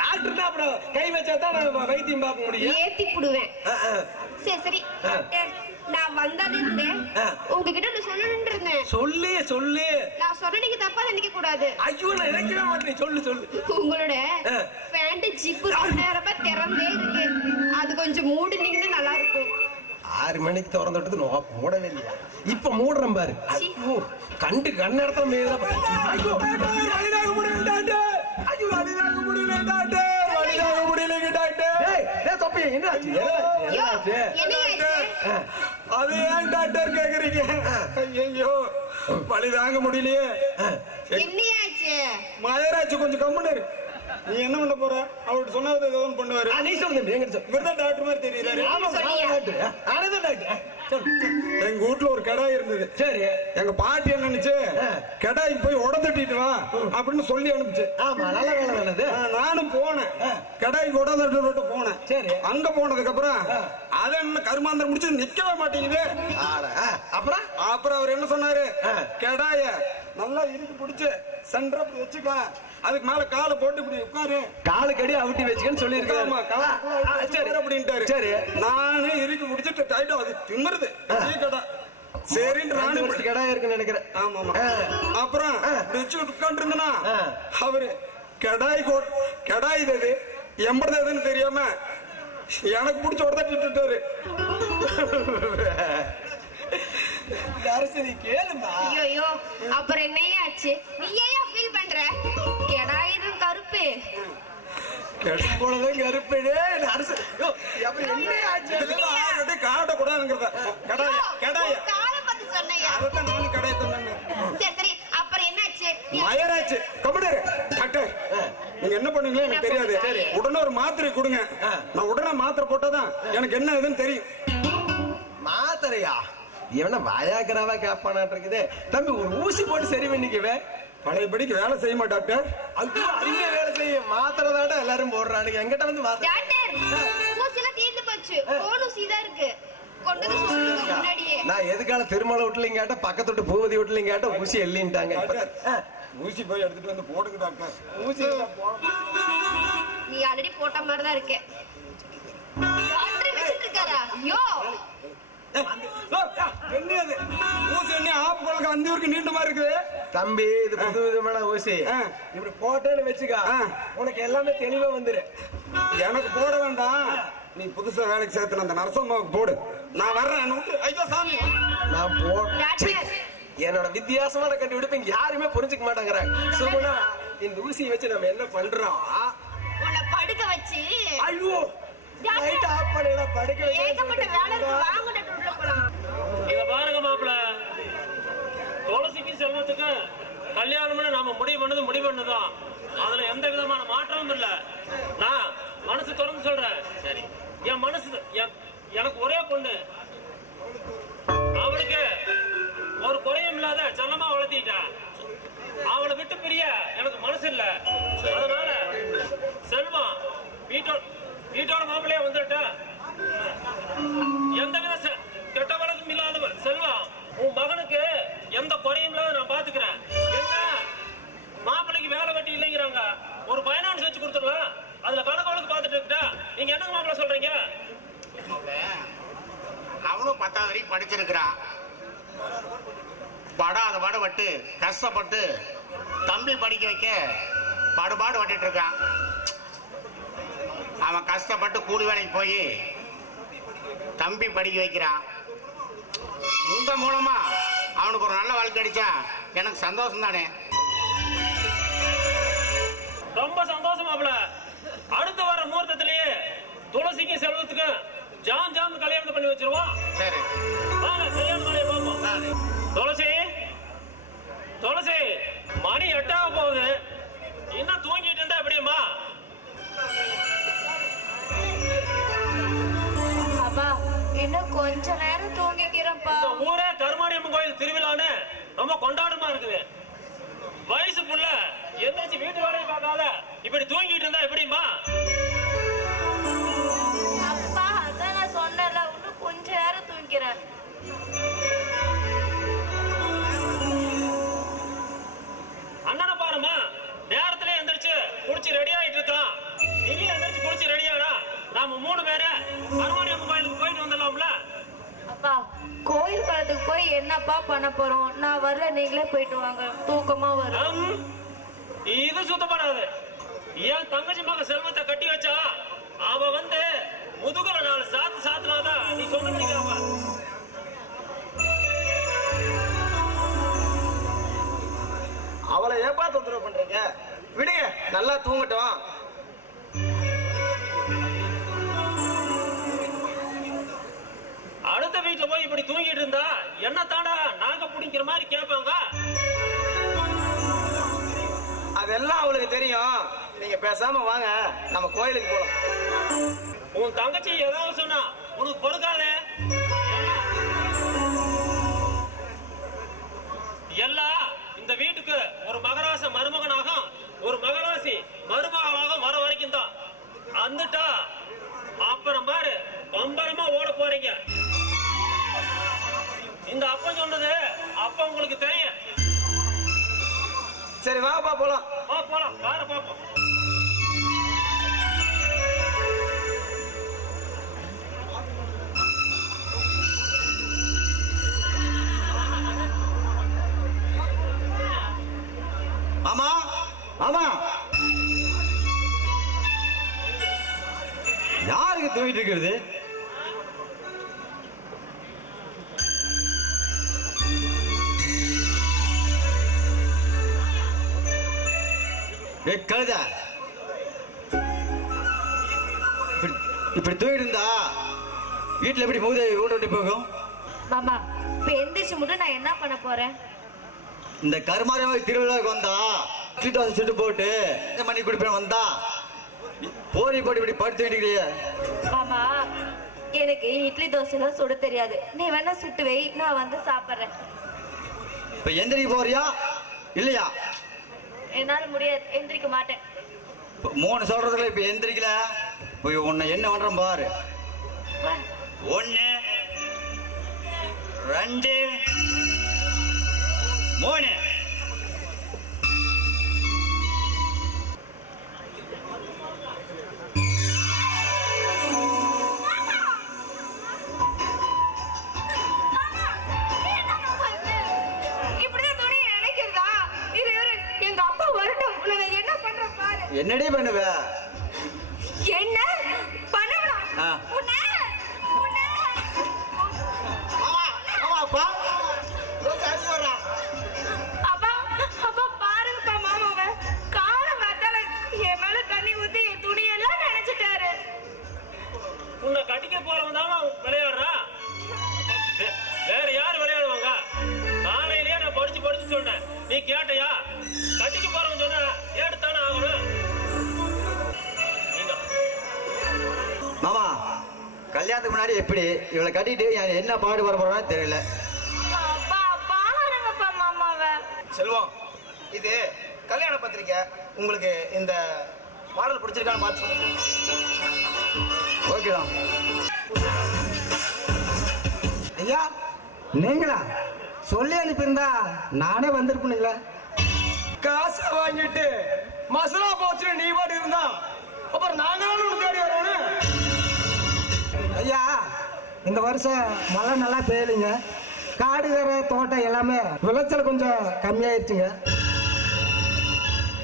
டாக்டர் தான் அப்புறம் கை வச்சா தான் நான் வைத்தியம் பார்க்க முடியும். ஏத்தி புடுவேன். சரி நான் வந்தால இருந்து உங்ககிட்ட ஒண்ணு சொல்லணும்னு இருந்தேன். சொல்லு. நான் சொன்ன நீங்க தப்பா நினைக்க கூடாது. ஐயோ நான் நினைக்கவே மாட்டேன். சொல்லு. உங்களோட பேண்ட் ஜிப்பு நேரமா திறந்தே இருக்கு. அது கொஞ்சம் மூடுனீங்கன்னா நல்லா இருக்கும். 6 மணிக்கு திறந்து விட்டது மூடவே இல்லையா? இப்ப மூடுறேன் பாரு. கண்டு கண்ணடத்துல மேல. ஐயோ வலிதாக முடியல டாக்டர். ஐயோ வலிதாக முடியல டாக்டர். வலிதாக முடியல டாக்டர். டேய் தொப்பி என்னாச்சு? அது ஏன் டாக்டர் கேக்குறீங்க? ஐயோ வலி தாங்க முடியலையே. என்னையாச்சு? மயராச்சு கொஞ்சம் கம்முன்னு இரு. நீ என்ன பண்ண போற? அவர்கிட்ட சொன்னது ஏதோ பண்ணுவாரு. நீ சொல்லுங்க. இவர்தான் டாக்டர் மாதிரி தெரியுறாரு. எங்க வீட்டுல ஒரு கடாய் இருந்தது. சரி, எங்க பாட்டி என்ன நினைச்சு கடாய்க்கு போய் உடந்தட்டிட்டு வா அப்படின்னு சொல்லி அனுப்பிச்சு. ஆமா நல்ல வேலை நல்லது. நானும் போனேன், கடாய்க்கு உடந்தட்டு போனேன். சரி, அங்க போனதுக்கு அப்புறம் அத என்ன கருமாந்திரம் முடிச்சு நிக்கவே மாட்டேங்குது. அப்புறம் அவர் என்ன சொன்னாரு? கடாய நல்லா இறுக்கி பிடிச்சு சென்டர் அப்படி வச்சுக்க, அதுக்கு மேல காலை போட்டு இப்படி உட்காரு, காலுக்கடி அவுட்டி வச்சுக்கன்னு சொல்லிருக்காரு. அப்படின்ட்டாரு. சரி, நானு இறுக்கி பிடிச்சிட்டு டைட்டா அது திமிருது கடை. சரின்னு நானும் கடை இருக்குன்னு நினைக்கிறேன். ஆமா ஆமா. அப்புறம் வச்சு உட்காந்து இருந்தனா அவரு கடாய் இது எம்பதுன்னு தெரியாம எனக்கு பிடிச்ச உடத்தாரு. ஐயோ அப்புறம் என்னையாச்சு? நீ ஏன் ஃபீல் பண்ற? கெடாயிரும் கருப்பு போலதான் கருப்பு. அப்புறம் என்ன ஆச்சு? காட்ட கூடாதுங்கிறத காலை பத்தி சொன்னையா? அதான் நானும் கடாய சொன்னாங்க. சரி அப்புறம் என்னாச்சு? மயராச்சு. கம்ப்யூட்டர் டாக்டர் நீங்க என்ன பண்ணுவீங்களோ எனக்கு தெரியாது. உடனே ஒரு மாத்திரை கொடுங்க. நான் உடனே மாத்திரை போட்டாதான் எனக்கு என்ன இதுன்னு தெரியும். மாத்திரையா? இவன வாயாக்கிறவா கேப்பானாட்டு இருக்குது. தம்பி ஒரு ஊசி போட்டு சரி பண்ணிக்கவே. பழையபடிக்கு வேலை செய்யுமா டாக்டர்? ஐயோ அருமையா வேலை செய்யும். மாத்திரை தாண்டா எல்லாரும் போடுறானுங்க. எங்கிட்ட வந்து மாத்திரை ஊசிலாம் தீர்ந்து போச்சு. ஊசி தான் இருக்கு. கொண்டு வந்து சொல்லுங்க முன்னாடியே. நான் எதுக்கால திருமலை வீட்டுலயும் கேட்ட, பக்கத்து வீட்டு பூவதி வீட்டுலயும் கேட்ட, ஊசி எல்லின்ட்டாங்க. ஊசி போய் எடுத்துட்டு வந்து போடுங்க டாக்டர். ஊசி நீ ஆல்ரெடி போட்ட மாதிரி தான் இருக்கு. டாக்டர் வச்சிட்டு இருக்காரா? ஐயோ என்னது ஊசி? என்ன ஆப்புகளுக்கு அந்த ஊருக்கு நீண்ட மாதிரி இருக்குது தம்பி. இது புது விதமான ஊசி. இப்படி போட்டேன்னு வச்சுக்கா, உனக்கு எல்லாமே தெளிவா வந்துரு. எனக்கு போட வேண்டாம். நீ புதுசா வேலைக்கு சேர்த்து அந்த நரசம்மாவுக்கு போடு. நான் வர்றேன். ஐயோ சாமி, நான் போட்டேன். என்னோட வித்தியாசமான கண்டுபிடிப்பு யாருமே புரிஞ்சுக்க மாட்டேங்கிறாங்க. சும்மா இந்த ஊசியை வச்சு நம்ம என்ன பண்றோம்? உன்னை படுக்க வச்சு. ஐயோ லைட் ஆஃப் பண்ணிடா படிக்க ஏகப்பட்ட வேலை இருக்கு வாங்க உள்ள போலாம். இத பாருங்க மாப்பிள்ள, துளசிக்கு செல்வத்துக்கு கல்யாணம்னு நாம முடிவு பண்ணதுதான். அதுல எந்த விதமான மாற்றமும் இல்ல. நான் மனசு திறந்து சொல்றேன். சரி, என் மனசு எனக்கு ஒரே பொண்ணு, அவளுக்கு ஒரு குறையும் இல்லாத செல்லமா வளர்த்திட்டேன். அவளை விட்டு பிரிய எனக்கு மனசு இல்ல. அதனால செல்வம் வீட்டோட மாப்பிள்ளையா வந்துட்டேன். எந்தவித கெட்ட வழக்கம் இல்லாத செல்வம் உன் மகனுக்கு எந்த குறையும் இல்லாத நான் பாத்துக்கிறேன். என்ன மாப்பிள்ளைக்கு வேலை வெட்டி இல்லைங்கிறாங்க, ஒரு பைனான்ஸ் வச்சு கொடுத்துடலாம், அதுல கணக்கு வழக்கு பாத்துட்டு இருக்கா. நீங்க என்ன மாப்பிள்ள சொல்றீங்க? அவனும் 10வது வரைக்கும் படிச்சிருக்கிறான். படாத பாடுபட்டு கஷ்டப்பட்டு தம்பி படிக்க வைக்க பாடுபாடு பட்டுட்டு இருக்கான். அவன் கஷ்டப்பட்டு கூலி வேலைக்கு போய் தம்பி படிக்க வைக்கிறான். உங்க மூலமா அவனுக்கு ஒரு நல்ல வாழ்க்கை அடிச்சா எனக்கு சந்தோஷம் தானே. ரொம்ப சந்தோஷம் மாப்பிள்ள. அடுத்த வர முகூர்த்தத்திலேயே துளசிக்கு செல்வத்துக்கு ஜாம் கல்யாணம் பண்ணி வச்சிருவோம். சரி, வாங்க கல்யாணம் பண்ணி பார்ப்போம். துளசி மணி 8 போகுது, இன்னும் தூங்கிட்டு இருந்தா எப்படிமா? அப்பா இன்னும் கொஞ்ச நேரம் தூங்கிக்கிறேன்ப்பா. ஊரே கருமாரியம்மன் கோயில் திருவிழான்னு ரொம்ப கொண்டாட்டமா இருக்குது. வயசு புள்ள எந்திரிச்சு வீட்டு வேலையை பார்க்காத இப்படி தூங்கிட்டு இருந்தா எப்படிமா? அப்பா அதான் நான் சொன்னேன்ல, இன்னும் கொஞ்ச நேரம் தூங்கிக்கிறேன். அண்ணனை பாருமா, நேரத்துல எந்திரிச்சு குடிச்சு ரெடி ஆயிட்டு இருக்கான். நீங்க எந்திரிச்சு குடிச்சு ரெடியாடா. நாம 3 பேரை கருமாரியம்மன் கோயிலுக்கு போயிட்டு வந்துடலாம்ல. அப்பா கோயில் காலத்துக்கு போய் என்னப்பா பண்ண போறோம்? நான் வரல, நீங்களே போயிட்டு வாங்க, தூக்கமா வரும். இது சுத்தப்படாது. என் தங்கச்சி மக செல்வத்தை கட்டி வச்சா அவ வந்து முதுகுல 4 சாத்துனாதான் நீ சொன்ன முடிக்காம. அவளை ஏப்பா தொந்தரவு பண்றீங்க? விடுங்க, நல்லா தூங்கட்டும். அடுத்த வீட்டுல போய் இப்படி தூங்கிட்டு இருந்தா என்ன தாண்டா நாங்க பிடிக்கிற மாதிரி கேட்பாங்க. அதெல்லாம் அவளுக்கு தெரியும். நீங்க பேசாம வாங்க, நம்ம கோயிலுக்கு போலாம். உன் தங்கச்சி ஏதாவது சொன்னா உனக்கு பொறுக்காதே. எல்லாம் இந்த வீட்டுக்கு ஒரு மகராச மருமகனாக ஒரு மகராசி மருமகளாக வர வரைக்கும் தான். வந்துட்டா அப்புறம் பாரு பம்பரமா ஓட போறீங்க. இந்த அப்பா சொன்னது அப்ப உங்களுக்கு தெரியும். சரி வாப்பா போலாம். போலாம், வார பாப்போம். ஆமா ஆமா, யாருக்கு தூங்கிட்டு இருக்கிறது? கழுத இப்படி தூங்கிட்டு இருந்தா வீட்டுல எப்படி மூதேவி ஊட்டி போகும்? மாமா இப்ப எந்திரிச்சு மட்டும் நான் என்ன பண்ண போறேன்? இந்த கருமாரியம்மன் திருவிழாவுக்கு வந்தா இட்லி தோசை சுட்டு போட்டு மணி குடிப்பேன் வந்தா போரி போட்டு இப்படி படுத்து வேண்டிய. மாமா எனக்கு இட்லி தோசை எல்லாம் சுட தெரியாது, நீ வேணா சுட்டு வை, நான் வந்து சாப்பிடுறேன். இப்ப எந்திரிக்க போறியா இல்லையா? என்னால முடியாது, எந்திரிக்க மாட்டேன். 3 சொல்றதுல இப்ப எந்திரிக்கல, போய் உன்னை என்ன பண்றேன் பாரு. 1 2 3. இப்படிதான் துணி நினைக்கிறதா? இது எங்க அப்பா வரட்டும், என்ன பண்ற பாரு. என்னடி பண்ணுவ? என்ன பண்ணுவா? அப்பா அப்பா அப்பா பாருங்கப்பா, மாமாவ காலம் பார்த்தால என் மேல தண்ணி ஊத்தி என் துணியெல்லாம் நினைச்சிட்டாரு. கல்யாணத்துக்கு முன்னாடி எப்படி இவளை கட்டிட்டு என்ன பாடு வர போறான்னு தெரியல. செல்வம், இது கல்யாண பத்திரிக்கை. உங்களுக்கு இந்த மாடல் பிடிச்சிருக்கான்னு பார்த்து சொல்லுங்க. ஓகேடா. ஐயா, நீங்களா? சொல்லி அனுப்பியிருந்தா நானே வந்திருப்பீங்களா? காசை வாங்கிட்டு மசாலா போச்சு நீ பாட்டு இருந்தா அப்புறம் நாங்களும் தேடி வரணும். ஐயா, இந்த வருஷம் மழை நல்லா பெய்யலைங்க. காடுகரை தோட்டம் எல்லாமே விளைச்சல் கொஞ்சம் கம்மியாயிருச்சுங்க.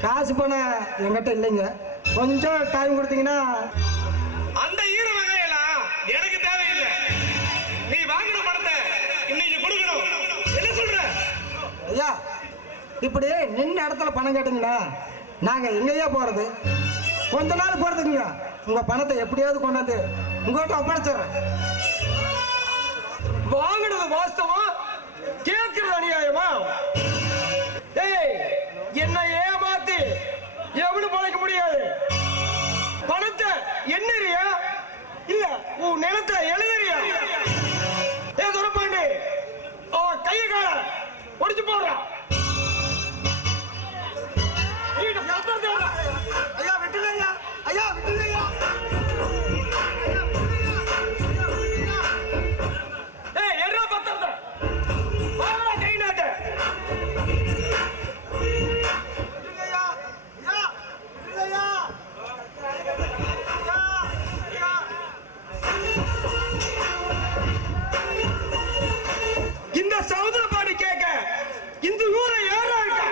காசு பணம் என்கிட்ட இல்லைங்க. கொஞ்சம் டைம் கொடுத்தீங்கன்னா. அந்த ஈர வகையெல்லாம் எனக்கு தேவையில்லை. நீ வாங்கின பணத்தை இன்னைக்கு கொடுக்கணும். என்ன சொல்ற? ஐயா, இப்படி நின்ன இடத்துல பணம் கேட்டீங்கன்னா நாங்க எங்கேயா போறது? கொஞ்ச நாள் போறதுக்குங்க உங்க பணத்தை எப்படியாவது கொண்டாந்து உங்ககிட்ட ஒப்படைச்சிடுறேன். வாங்கினது வாஸ்தவம், கேட்கிறது அநியாயமா? ஏய், என்ன ஏமாத்தி எவனும் பழைக்க முடியாது. பணத்தை எண்ணிறியா இல்ல உன் நிலத்தை எழுதுறியா? ஏ துரப்பாண்டி, அவன் கையை கால ஒடிச்சு போடுறான். ஐயா விட்டுலையா, ஐயா விட்டுலையா. ஏய், என்ன பத்தம் வாங்கடா கை நாட்ட. இந்த சமுதிர பாடி கேட்க இந்த ஊரை யாரா இருக்கா?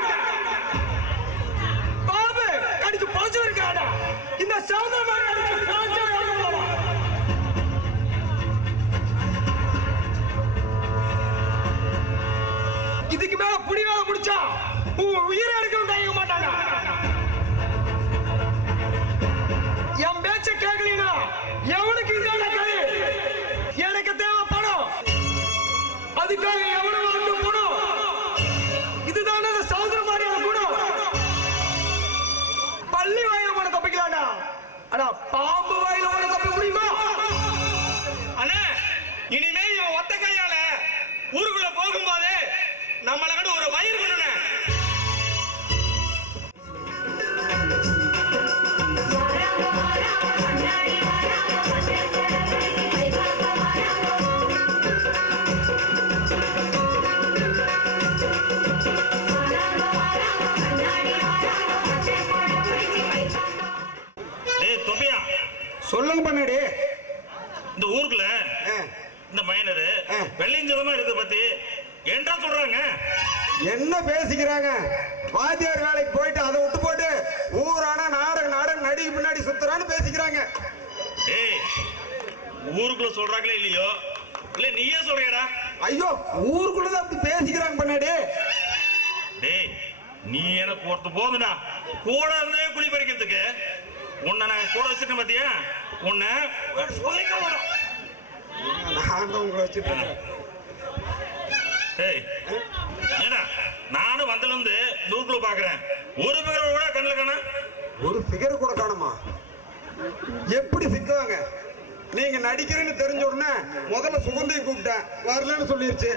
பாபு கடிச்சு பொழைச்சு இருக்காடா. இந்த சமுதிர பாடி அடிச்சு பொழைச்சு இதுக்கு மேல புடிவாக முடிச்சா உன் உயிரை எடுக்கவும் தயங்க மாட்டாங்க. என் பேச்ச கேட்கலீனா எவனுக்கு இதான கதை? எனக்கு தேவை பணம். அதுக்காக எவனும் வந்து போடும். இதுதானே அந்த சமுதிர மாதிரியான குணம். பள்ளி வாயில போன தப்பிக்கலாம்டா. ஆனா பாம்பு வாயில போன தப்பிக்க முடியுமா? அண்ணே, இனிமே இவன் ஒத்த கையால ஊருக்குள்ள போகும்போது நம்மள கண்டு ஒரு வயிறு பண்ணணும். சொல்லுங்க பண்ணாடி. இந்த ஊருக்குள்ள இந்த மைனரு வெள்ளையஞ்சலமா இருக்கு பத்தி என்ன சொல்றாங்க? என்ன பேசிக்கிறாங்க? வாத்தியார் வேலைக்கு போயிட்டு அதை விட்டு போட்டு ஊரான நாடகம் நடிகை பின்னாடி சுத்துறான்னு பேசிக்கிறாங்க. ஏய், ஊருக்குள்ள சொல்றாங்களே இல்லையோ, இல்ல நீயே சொல்றியடா? ஐயோ, ஊருக்குள்ளதான் அப்படி பேசிக்கிறாங்க பண்ணாடி. டேய், நீ எனக்கு ஒருத்த போதுடா. கூட இருந்தே குழி பறிக்கிறதுக்கு உன்னை நான் கூட வச்சிருக்கேன் பாத்தியா? உன்னை நான் உங்களை வச்சுட்டு நானும் வந்தல இருந்து நூக்குள்ள பாக்குறேன். ஒரு பிகர் கூட கண்ணுல காண. ஒரு பிகர் கூட காணுமா? எப்படி சிக்குவாங்க? நீங்க நடிக்கிறேன்னு தெரிஞ்ச உடனே முதல்ல சுகந்தியை கூப்பிட்டேன், வரலன்னு சொல்லிருச்சு.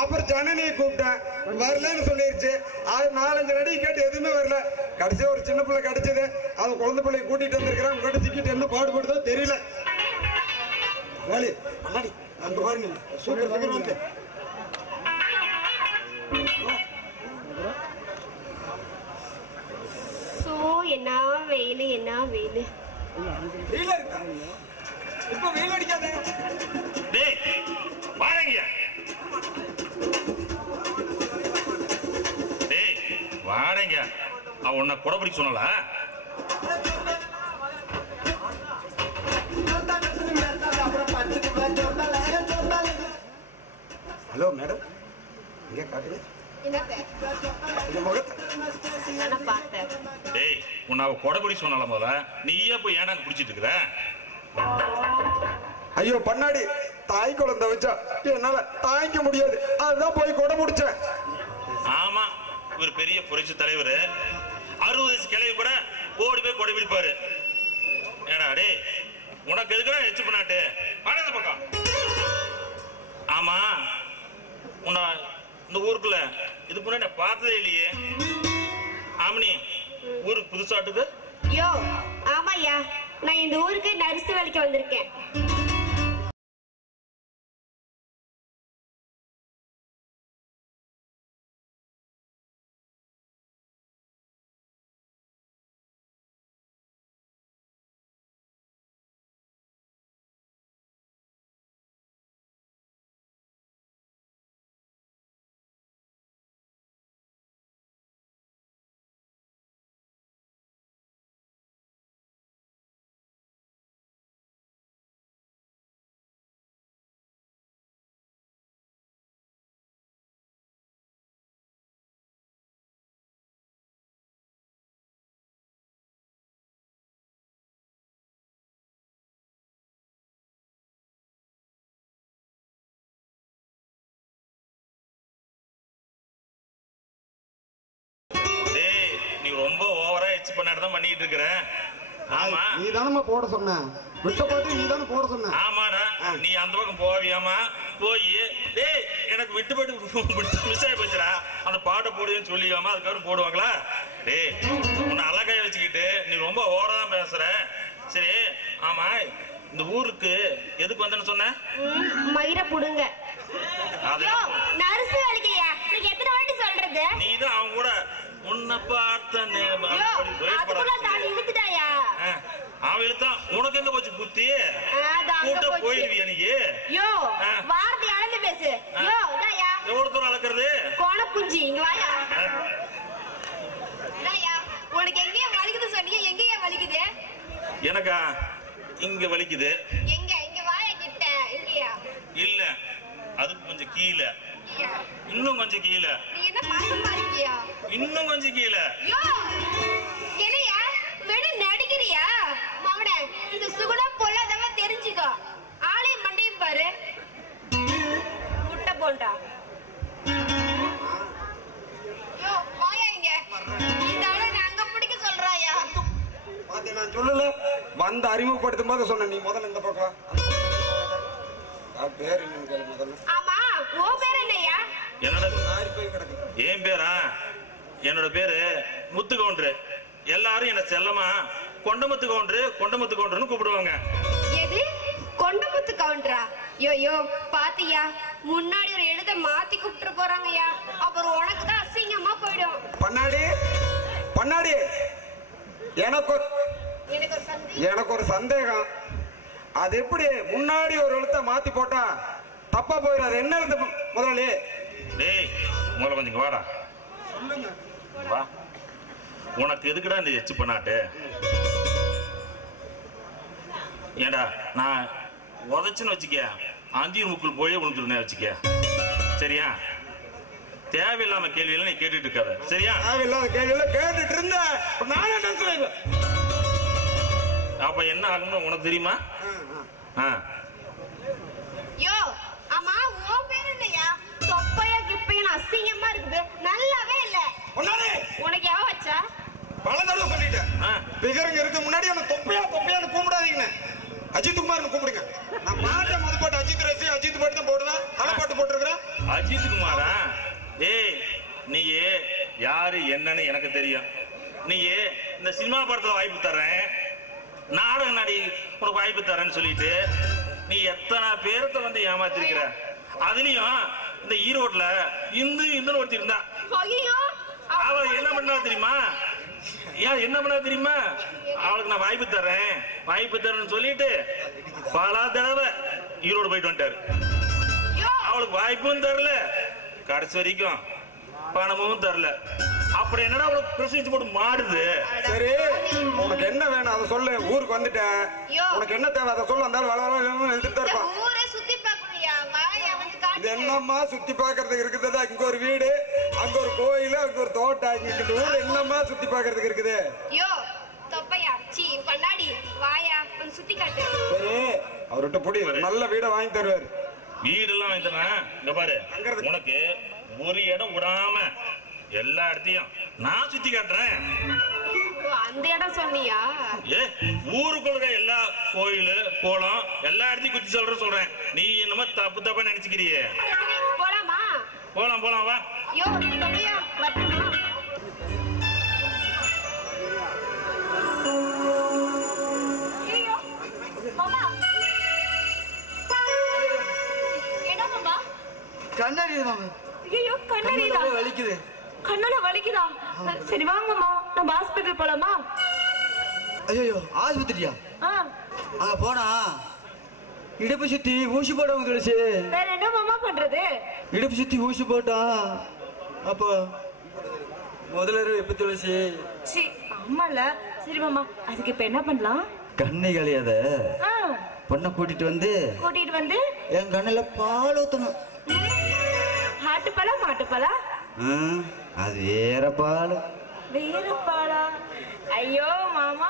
அப்புறம் ஜனனியை கூப்பிட்டேன், வரலன்னு சொல்லிருச்சு. அது 4-5 நடிகை கேட்டு எதுவுமே வரல. கடைசியா ஒரு சின்ன பிள்ளை கிடைச்சது. அது குழந்தை பிள்ளைய கூட்டிட்டு வந்திருக்கிறேன். உங்ககிட்ட சிக்கிட்டு என்ன பாடுபடுதோ தெரியல. வேலி அண்ணாடி அங்க பாருங்க, சூப்பர் பிகர் வந்து. என்ன வெயில், என்ன வெயில். வெயில இருக்கா? இப்ப வெயில் அடிக்காது. டேய், வாடங்க. டேய், வாடங்க. அவ உன்னை கொடை சொன்னல. ஹலோ மேடம், இங்க காட்டுங்க. டேய், உன்னை அவ கொடை சொன்னால முதல்ல நீயே போய் ஏன்டா குடிச்சிட்டு இருக்கிற? ஐயோ பண்ணாடி, தாய் குழந்தை வச்சா என்னால தாய்க்க முடியாது. அதுதான் போய் கொடை முடிச்சேன். ஆமா, ஒரு பெரிய புரட்சி தலைவர் 60 வயசு கிளவி கூட ஓடி போய் கொடை பிடிப்பாரு. ஏடா டே, உனக்கு எதுக்குறா எச்சு பண்ணாட்டு வாடா இந்த பக்கம். ஆமா, உன்னை இந்த ஊருக்குள்ள இதுக்கு முன்னாடி நான் பார்த்ததே இல்லையே. ஆமணி, ஊருக்கு புதுசாட்டுக்கு? யோ, ஆமாய்யா, நான் இந்த ஊருக்கு நர்ஸ் வேலைக்கு வந்திருக்கேன். ரொம்ப ஓவரா எச் பண்ணாதான் பண்ணிட்டு இருக்கிறேன். ஆமா, நீ தானே போட சொன்ன, விட்ட பாட்டு நீ தானே போட சொன்ன. ஆமாடா, நீ அந்த பக்கம் போவியாமா? போய் டேய் எனக்கு விட்டு பாட்டு மிஸ் ஆகி போச்சுடா, அந்த பாட்டை போடுவேன்னு சொல்லியாமா, அதுக்கப்புறம் போடுவாங்களா? டேய் உன்னை அழகாய வச்சுக்கிட்டு நீ ரொம்ப ஓவரா தான் பேசுற. சரி, ஆமா, இந்த ஊருக்கு எதுக்கு வந்தேன்னு சொன்ன? மயிர புடுங்க. நர்ஸ் வேலைக்குயா, நீங்க எத்தனை வாட்டி சொல்றது? நீதான் அவங்க கூட உன்னை பார்த்த அவன் இழுத்தான். உனக்கு எங்க போச்சு புத்தி? கூட்ட போயிடுவியா நீ? வார்த்தை அளந்து பேசு. எவ்வளவு தூரம் அளக்குறது? கோண குஞ்சி, இங்க வாயா. உனக்கு எங்கேயா வலிக்குது சொன்னீங்க, எங்கேயா வலிக்குது? எனக்கா இங்க வலிக்குது. எங்க? இங்க வாயா கிட்ட. இங்கயா? இல்ல, அதுக்கு கொஞ்சம் கீழே, இன்னும் கொஞ்சம் கீழே. நீ என்ன மாசமா இருக்கியா? இன்னும் கொஞ்சம் கீழே. என்னையா வெடி நடிக்கிறியா? மாமனே, இந்த சுகுணா பொல்லாதவ தெரிஞ்சுக்கோ. ஆளையும் மண்டையும் பாரு, முட்டை போண்டா. வாயா இங்க. இதால நாங்க பிடிக்க சொல்றாயா? பாத்தி நான் சொல்லல, வந்து அறிமுகப்படுத்தும் போது சொன்ன. நீ முதல்ல இந்த பக்கம் பேர் என்னன்னு கேளு முதல்ல. ஆமா, உன் பேர் என்னையா? என்னோட என் பேரா? என்னோட பேரு முத்து கவுண்டரு. எல்லாரும் என்ன செல்லமா கொண்டமுத்து கவுண்டரு கொண்டமுத்து கவுண்டர்னு கூப்பிடுவாங்க. எது கொண்டமுத்து கவுண்டரா? யோ பாத்தியா, முன்னாடி ஒரு எழுத மாத்தி கூப்பிட்டு போறாங்கய்யா. அப்புறம் உனக்கு தான் அசிங்கமா போயிடும். பண்ணாடி பண்ணாடி, எனக்கு ஒரு சந்தேகம். அது எப்படி முன்னாடி ஒரு எழுத்த மாத்தி போட்டா தப்பா போயிடாது? என்ன எழுத்து முதலாளி? டேய் முதல்ல கொஞ்சம் வாடா. வா, உனக்கு எதுக்குடா இந்த எச்சு பண்ணாட்டு? ஏண்டா நான் உதச்சுன்னு வச்சுக்க, அந்தியூர் முக்குள் போய் உனக்கு வச்சுக்க. சரியா? தேவையில்லாம கேள்வியெல்லாம் நீ கேட்டுட்டு இருக்காத. சரியா? தேவையில்லாத கேள்வியெல்லாம் கேட்டுட்டு இருந்த நானே நினைச்சேன். அப்ப என்ன ஆகும்னு உனக்கு தெரியுமா? யோ, ஆமா உன் பேர் என்னையா? தொப்பையா கிப்பையா அசிங்கமா இருக்குது, நல்லாவே இல்ல. உனக்கு எவ வச்சா? பல தடவை சொல்லிட்டேன். பிகருங்க இருக்கு முன்னாடி என்ன தொப்பையா தொப்பையான்னு கூப்பிடாதீங்கன்னு, அஜித் குமார்னு கூப்பிடுங்க. நான் பாட்ட முத பாட்டு அஜித் ரசி அஜித் பாட்டு தான் போடுவேன். தலை பாட்டு போட்டுருக்கிறேன். அஜித் குமாரா? ஏய் நீ யாரு என்னன்னு எனக்கு தெரியும். நீ இந்த சினிமா படத்துல வாய்ப்பு தர்றேன், நாடக நடி உனக்கு வாய்ப்பு தரேன்னு சொல்லிட்டு நீ எத்தனை பேரத்தை வந்து ஏமாத்திருக்கிற. அதுலயும் இந்த ஈரோட்ல இந்து ஒருத்தி இருந்தா, அவ என்ன பண்ணா தெரியுமா? ஏன் என்ன பண்ணா தெரியுமா? அவளுக்கு நான் வாய்ப்பு தரேன்னு சொல்லிட்டு பல தடவை ஈரோடு போயிட்டு வந்துட்டாரு. அவளுக்கு வாய்ப்பும் தரல, கடைசி வரைக்கும் பணமும் தரல. அப்படி என்னடா அவளுக்கு பிரச்சனை போட்டு மாடுது. சரி, உனக்கு என்ன வேணும் அதை சொல்லு. ஊருக்கு வந்துட்டேன், உனக்கு என்ன தேவை அதை சொல்லு. அந்த எழுதிட்டு இருப்பான். இது என்னம்மா சுத்தி பாக்குறதுக்கு இருக்குது? இங்க ஒரு வீடு, அங்க ஒரு கோயில், அங்க ஒரு தோட்டம், இங்க ஊர் என்னம்மா சுத்தி பாக்குறதுக்கு இருக்குது? சுத்தி காட்டு. சரி, அவர்கிட்ட புடி, நல்ல வீடை வாங்கி தருவாரு. வீடெல்லாம் வாங்கி தரேன். இங்க பாரு, உனக்கு ஒரு இடம் விடாம எல்லா இடத்தையும் நான் சுத்தி காட்டுறேன். அந்த இடம் சொன்னியா? ஏ ஊருக்குள்ள எல்லா கோயிலு கோலம் எல்லா இடத்தையும் குத்தி சொல்றேன். நீ என்னமோ தப்பு தப்பா நினைச்சுக்கிறியே. போலாமா? போலாம் போலாம் வா. யோ தம்பியா வரட்டுமா? ஐயோ மாமா என்ன மாமா? கண்ணாடி மாமா. ஐயோ கண்ணாடியா? வலிக்குது. கண்ணால வலிக்குதா? சரி வாங்க மாமா நம்ம ஹாஸ்பிடல் போலாமா? ஐயோ ஆஸ்பத்திரியா? அங்க போனா இடுப்பு சுத்தி ஊசி போட வந்துடுச்சு. வேற என்ன மாமா பண்றது? இடுப்பு சுத்தி ஊசி போட்டா அப்ப முதல்ல எப்ப துளசி? சி ஆமால. சரி மாமா அதுக்கு இப்ப என்ன பண்ணலாம்? கண்ணை கழியாத பொண்ணை கூட்டிட்டு வந்து என் கண்ணுல பால் ஊத்தணும். ஆட்டுப்பாலா மாட்டுப்பாலா? அது வேற பால். வேற பாலா? ஐயோ மாமா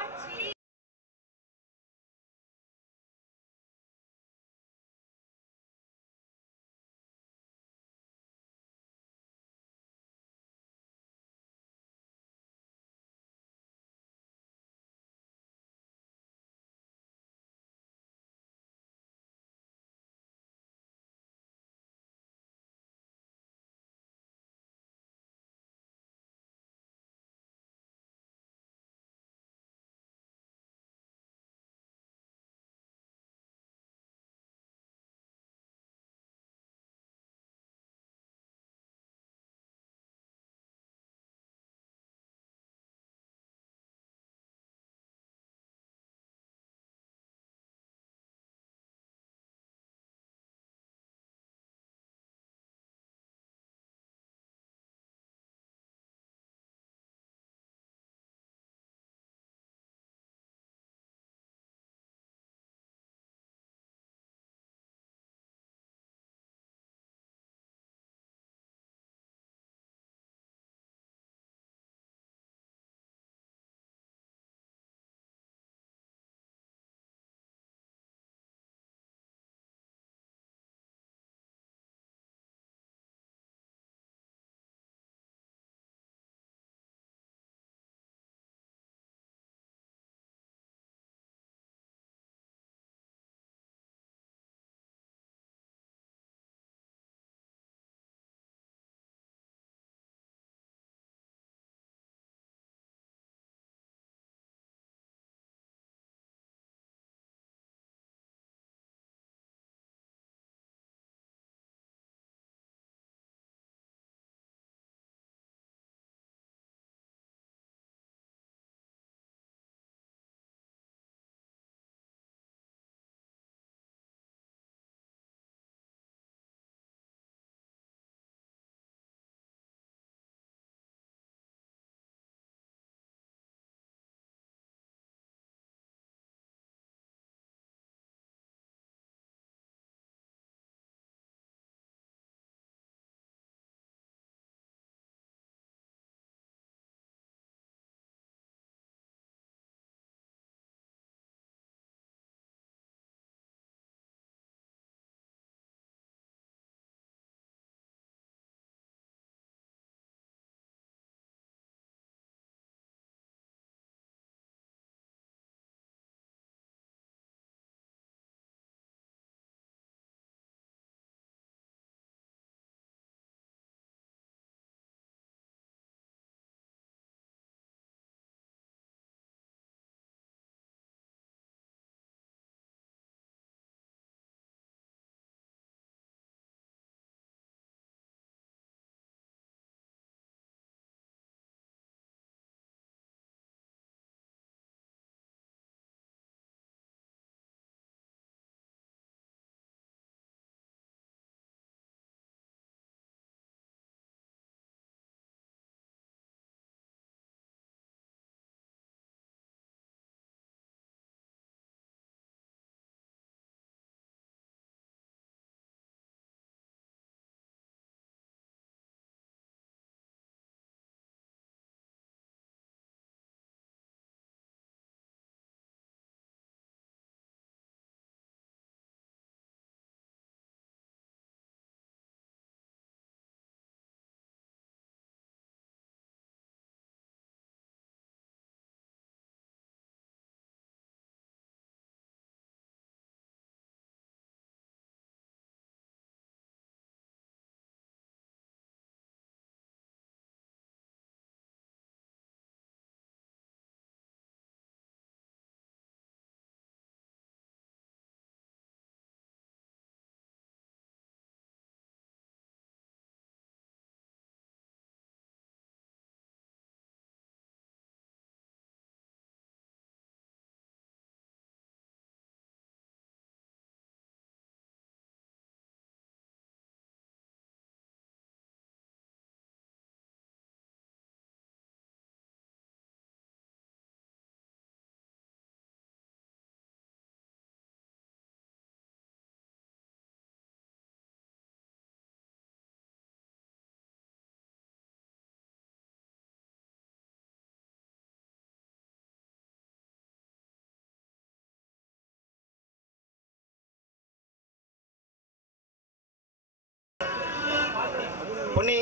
பொன்னி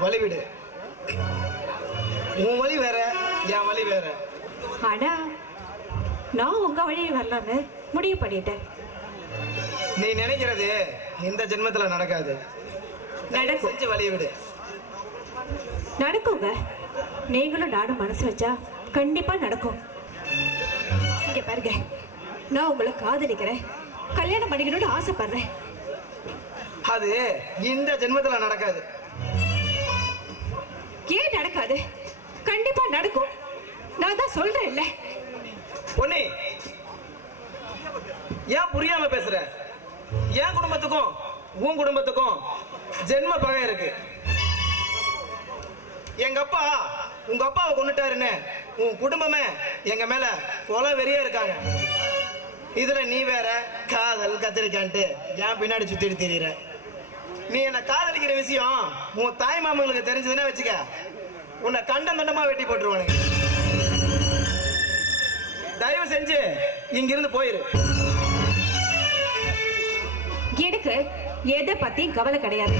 வழி விடு. உன் வழி வேற, என் வழி வேற. ஆனா நான் உங்க வழியை வரலான்னு முடிவு பண்ணிட்டேன். நீ நினைக்கிறது இந்த ஜென்மத்துல நடக்காது. நடக்கும். செஞ்சு வழி விடு. நடக்குங்க. நீங்களும் நானும் மனசு வச்சா கண்டிப்பா நடக்கும். இங்க பாருங்க, நான் உங்களை காதலிக்கிறேன், கல்யாணம் பண்ணிக்கணும்னு ஆசைப்படுறேன். அது இந்த ஜென்மத்துல நடக்காது. ஏன் நடக்காது? கண்டிப்பா நடக்கும். நான் தான் சொல்றேன் இல்ல. பொன்னி, ஏன் புரியாம பேசுற? என் குடும்பத்துக்கும் உன் குடும்பத்துக்கும் ஜென்ம பகை இருக்கு. எங்க அப்பா உங்க அப்பாவை கொண்டுட்டாருன்னு உன் குடும்பமே எங்க மேல கொலை வெறியா இருக்காங்க. இதுல நீ வேற காதல் கத்திரிக்கான்ட்டு ஏன் பின்னாடி சுத்திட்டு திரியிற. நீ என்ன காதலிக்கிற விஷயம் உன் தாய் மாமங்களுக்கு தெரிஞ்சதுன்னா வச்சுக்க, உன்னை கண்டம் தண்டமா வெட்டி போட்டுருவானுங்க. தயவு செஞ்சு இங்கிருந்து போயிரு. எனக்கு எதை பத்தி கவலை கிடையாது.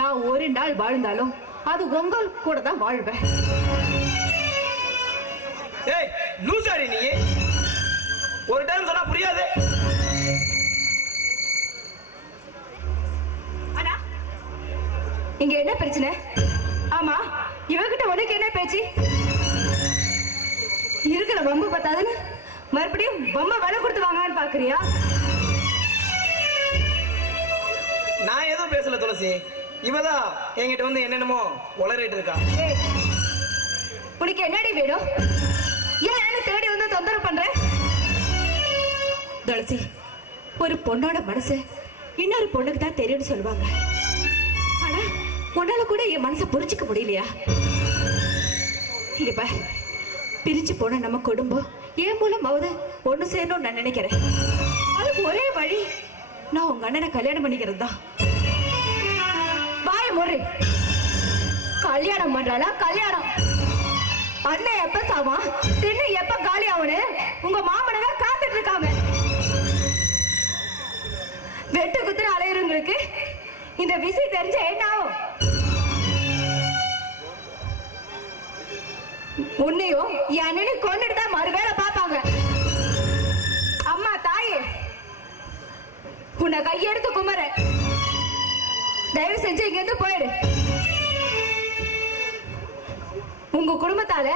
நான் ஒரு நாள் வாழ்ந்தாலும் அது உங்கள் கூட தான் வாழ்வேன். ஏய் லூசாரி, நீ ஒரு டைம் சொன்னா புரியாது. அண்ணா, இங்க என்ன பிரச்சனை? ஆமா, இவகிட்ட உனக்கு என்ன பேச்சு? இருக்கிற வம்பு பத்தாதுன்னு மறுபடியும் பொம்மை விலை கொடுத்து வாங்கன்னு பாக்குறியா? நான் எதுவும் பேசல துளசி. இவதான் என்கிட்ட வந்து என்னென்னமோ உளறிட்டு இருக்கா. உனக்கு என்னடி வேணும்? ஏன் என்ன தேடி வந்து தொந்தரவு பண்ற? துளசி, ஒரு பொண்ணோட மனசு இன்னொரு பொண்ணுக்கு தான் தெரியும்னு சொல்லுவாங்க. ஆனா உன்னால கூட என் மனசை புரிஞ்சுக்க முடியலையா? இங்க பார், பிரிச்சு போன நம்ம குடும்பம் என் மூலமாவது ஒண்ணு சேரணும்னு நான் நினைக்கிறேன். அதுக்கு ஒரே வழி நான் உங்க அண்ணனை கல்யாணம் பண்ணிக்கிறது தான். வாய முறை கல்யாணம் பண்றாளா? கல்யாணம் அண்ணன் எப்ப சாமா தின்னு எப்ப காலி ஆகுன்னு உங்க மாமனங்க காத்துட்டு இருக்காங்க. வெட்டு குத்துற அலையறவங்களுக்கு இந்த விஷயம் தெரிஞ்ச என்ன ஆகும்? உன்னையும் என் அண்ணனையும் கொண்டுட்டு தான் மறு வேலை பார்ப்பாங்க. அம்மா தாயே, உன்னை கையெடுத்து குமர, தயவு செஞ்சு இங்க இருந்து போயிடு. உங்க குடும்பத்தால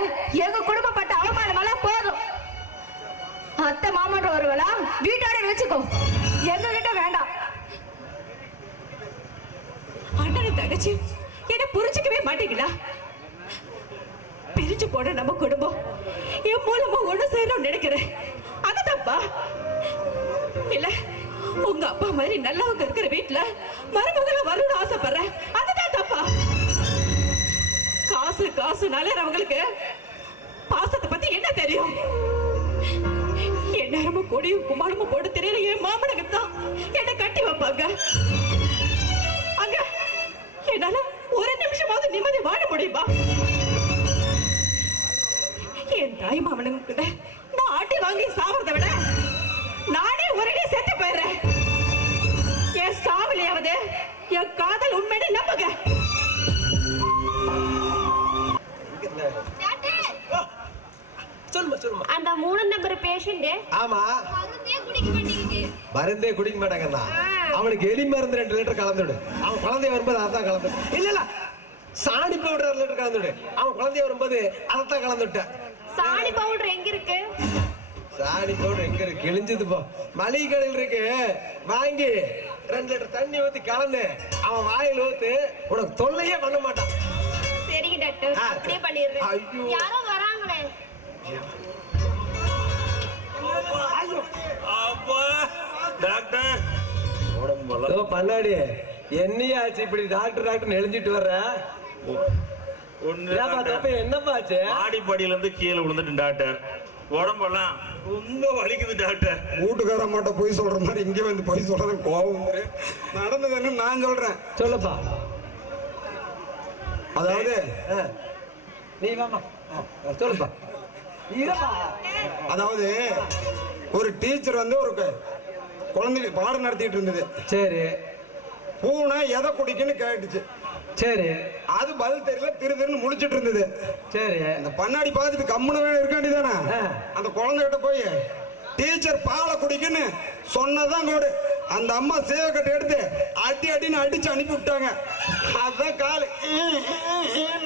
எங்க குடும்பப்பட்ட அவமானம் எல்லாம் போதும். அத்தை மாமன்ற ஒருவளா வீட்டோட வச்சுக்கோ, எங்க கிட்ட வேண்டாம். அண்ணன் தங்கச்சி என்ன புரிஞ்சுக்கவே மாட்டீங்களா? பிரிஞ்சு போன நம்ம குடும்பம் என் மூலமா ஒண்ணு சேரணும்னு நினைக்கிறேன். அது தப்பா? இல்ல, உங்க அப்பா மாதிரி நல்லவங்க இருக்கிற வீட்டுல மருமகளை வரணும்னு ஆசைப்படுறேன். அதுதான் தப்பா? காசு காசுனாலே அவங்களுக்கு பாசத்தை பத்தி என்ன தெரியும்? எந்நேரமும் கொடியும் குமாரமும் போட்டு தெரியல என் மாமனுக்கு தான் என்ன கட்டி வைப்பாங்க. அங்க என்னால ஒரு நிமிஷமாவது நிம்மதி வாழ முடியுமா? என் தாய் மாமனுக்கு நான் ஆட்டி வாங்கி சாவறதை விட நானே ஒரே செத்து போயிடுறேன். என் சாவலையாவது என் காதல் உண்மையை நம்புங்க. சொல்லுமா சொல்லுமா. அந்த 3 நம்பர் பேஷண்ட் ஆமா, மருந்தே குடிக்க மாட்டாங்கண்ணா. அவனுக்கு எலி மருந்து 2 லிட்டர் கலந்துடு. அவன் குழந்தைய வரும்போது அதான் கலந்து. இல்ல இல்ல, சாணி பவுடர் 2 லிட்டர் கலந்துடு. அவன் குழந்தைய வரும்போது அதான் கலந்துட்டேன். சாணி பவுடர் எங்க இருக்கு? சாணி பவுடர் எங்க இருக்கு? கிழிஞ்சது போ. மளிகை கடையில் இருக்கு, வாங்கி 2 லிட்டர் தண்ணி ஊத்தி கலந்து அவன் வாயில் ஊத்து. உனக்கு தொல்லையே பண்ண மாட்டான். சரிங்க டாக்டர், அப்படியே பண்ணிடுறேன். ஐயோ, யாரோ வராங்களே. டாக்டர் பண்ணாடி என்னையாச்சு இப்படி டாக்டர் டாக்டர் எழுஞ்சிட்டு வர்ற? என்னப்பாச்சு? ஆடிப்படியில இருந்து கீழே விழுந்துட்டு டாக்டர். உடம்பெல்லாம் ரொம்ப வலிக்குது டாக்டர். வீட்டுக்கார மாட்ட போய் சொல்ற மாதிரி இங்க வந்து போய் சொல்றது கோபம் நடந்ததுன்னு நான் சொல்றேன். சொல்லப்பா. அதாவது நீ வாமா சொல்லுப்பா. அதாவது ஒரு டீச்சர் வந்து ஒரு குழந்தைக்கு பாடம் நடத்திட்டு இருந்தது. சரி, பூனை எதை குடிக்குன்னு கேட்டுச்சு. சரி, அது பதில் தெரியல, திருன்னு முழிச்சிட்டு இருந்தது. சரி, அந்த பண்ணாடி பார்த்துட்டு கம்முன வேணும் இருக்காண்டி தானே அந்த குழந்தைகிட்ட போய் டீச்சர் பாலை குடிக்குன்னு சொன்னதான் கோடு. அந்த அம்மா சேவக்கட்டை எடுத்து அடின்னு அடிச்சு அனுப்பி விட்டாங்க. அதான் காலு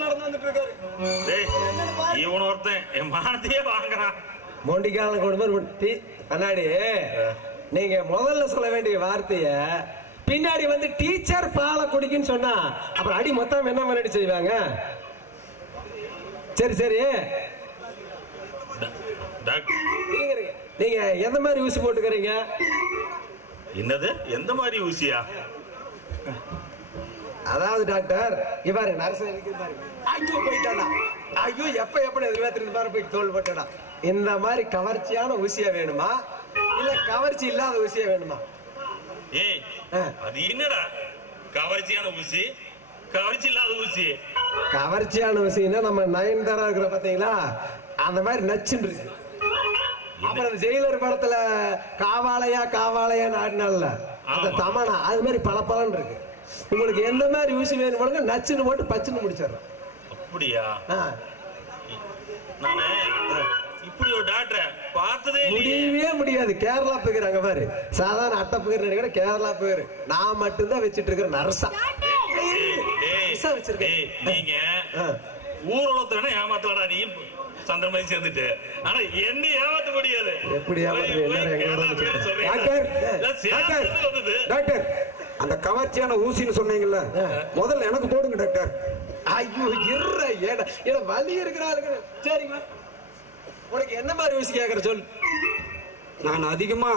நடந்து வந்துட்டு இருக்காரு. இவன் ஒருத்தன் என் மானத்தையே வாங்குறான். மொண்டிக்கால கொடுமை கண்ணாடி. நீங்க முதல்ல சொல்ல வேண்டிய வார்த்தைய பின்னாடி வந்து டீச்சர் பாலை குடிக்குன்னு சொன்னா அப்புறம் அடி மொத்தம் என்ன பண்ணி செய்வாங்க? சரி சரி, நீங்க எந்த மாதிரி ஊசி போட்டுக்கிறீங்க? என்னது எந்த மாதிரி ஊசியா? அதாவது டாக்டர் இவரு நர்ஸ் ஐயோ போயிட்டானா, ஐயோ எப்ப எதிர்பார்த்து பாரு போய் தோல் போட்டா. இந்த மாதிரி கவர்ச்சியான ஊசியா வேணுமா இல்ல கவர்ச்சி இல்லாத ஊசியா வேணுமா? ஏய், அது என்னடா கவர்ச்சியான ஊசி, கவர்ச்சி இல்லாத ஊசி? கவர்ச்சியான ஊசின்னா நம்ம நயன்தாரா இருக்கிற பாத்தீங்களா, அந்த மாதிரி நச்சுன்னு இருக்கு. அப்புறம் ஜெயிலர் படத்துல காவாலையா ஆடினால அந்த தமனா அது மாதிரி பல இருக்கு. உங்களுக்கு எந்த மாதிரி ஊசி வேணும் போடுங்க, நச்சுன்னு போட்டு பச்சுன்னு முடிச்சிடறேன். அப்படியா? நானே இப்படி ஒரு டாக்டர் பார்த்ததே முடியவே முடியாது. கேரளா போகிறாங்க பாரு, சாதாரண அட்டை போகிற நினைக்கிற கேரளா போயிரு. நான் மட்டும்தான் வச்சிட்டு இருக்கிற நர்சா வச்சிருக்கேன். நீங்க ஊர்வலத்தை ஏமாத்தலடா நீ சந்திரமதி சேர்ந்துட்டு. ஆனா என்ன ஏமாத்த முடியாது. எப்படி டாக்டர் அந்த கவர்ச்சியான ஊசின்னு சொன்னீங்கல்ல, முதல்ல எனக்கு போடுங்க டாக்டர். ஐயோ ஏடா வலி இருக்கிறாரு. சரிங்களா, உனக்கு என்ன மாதிரி ஊசி கேக்குற சொல்லு. நான் அதிகமா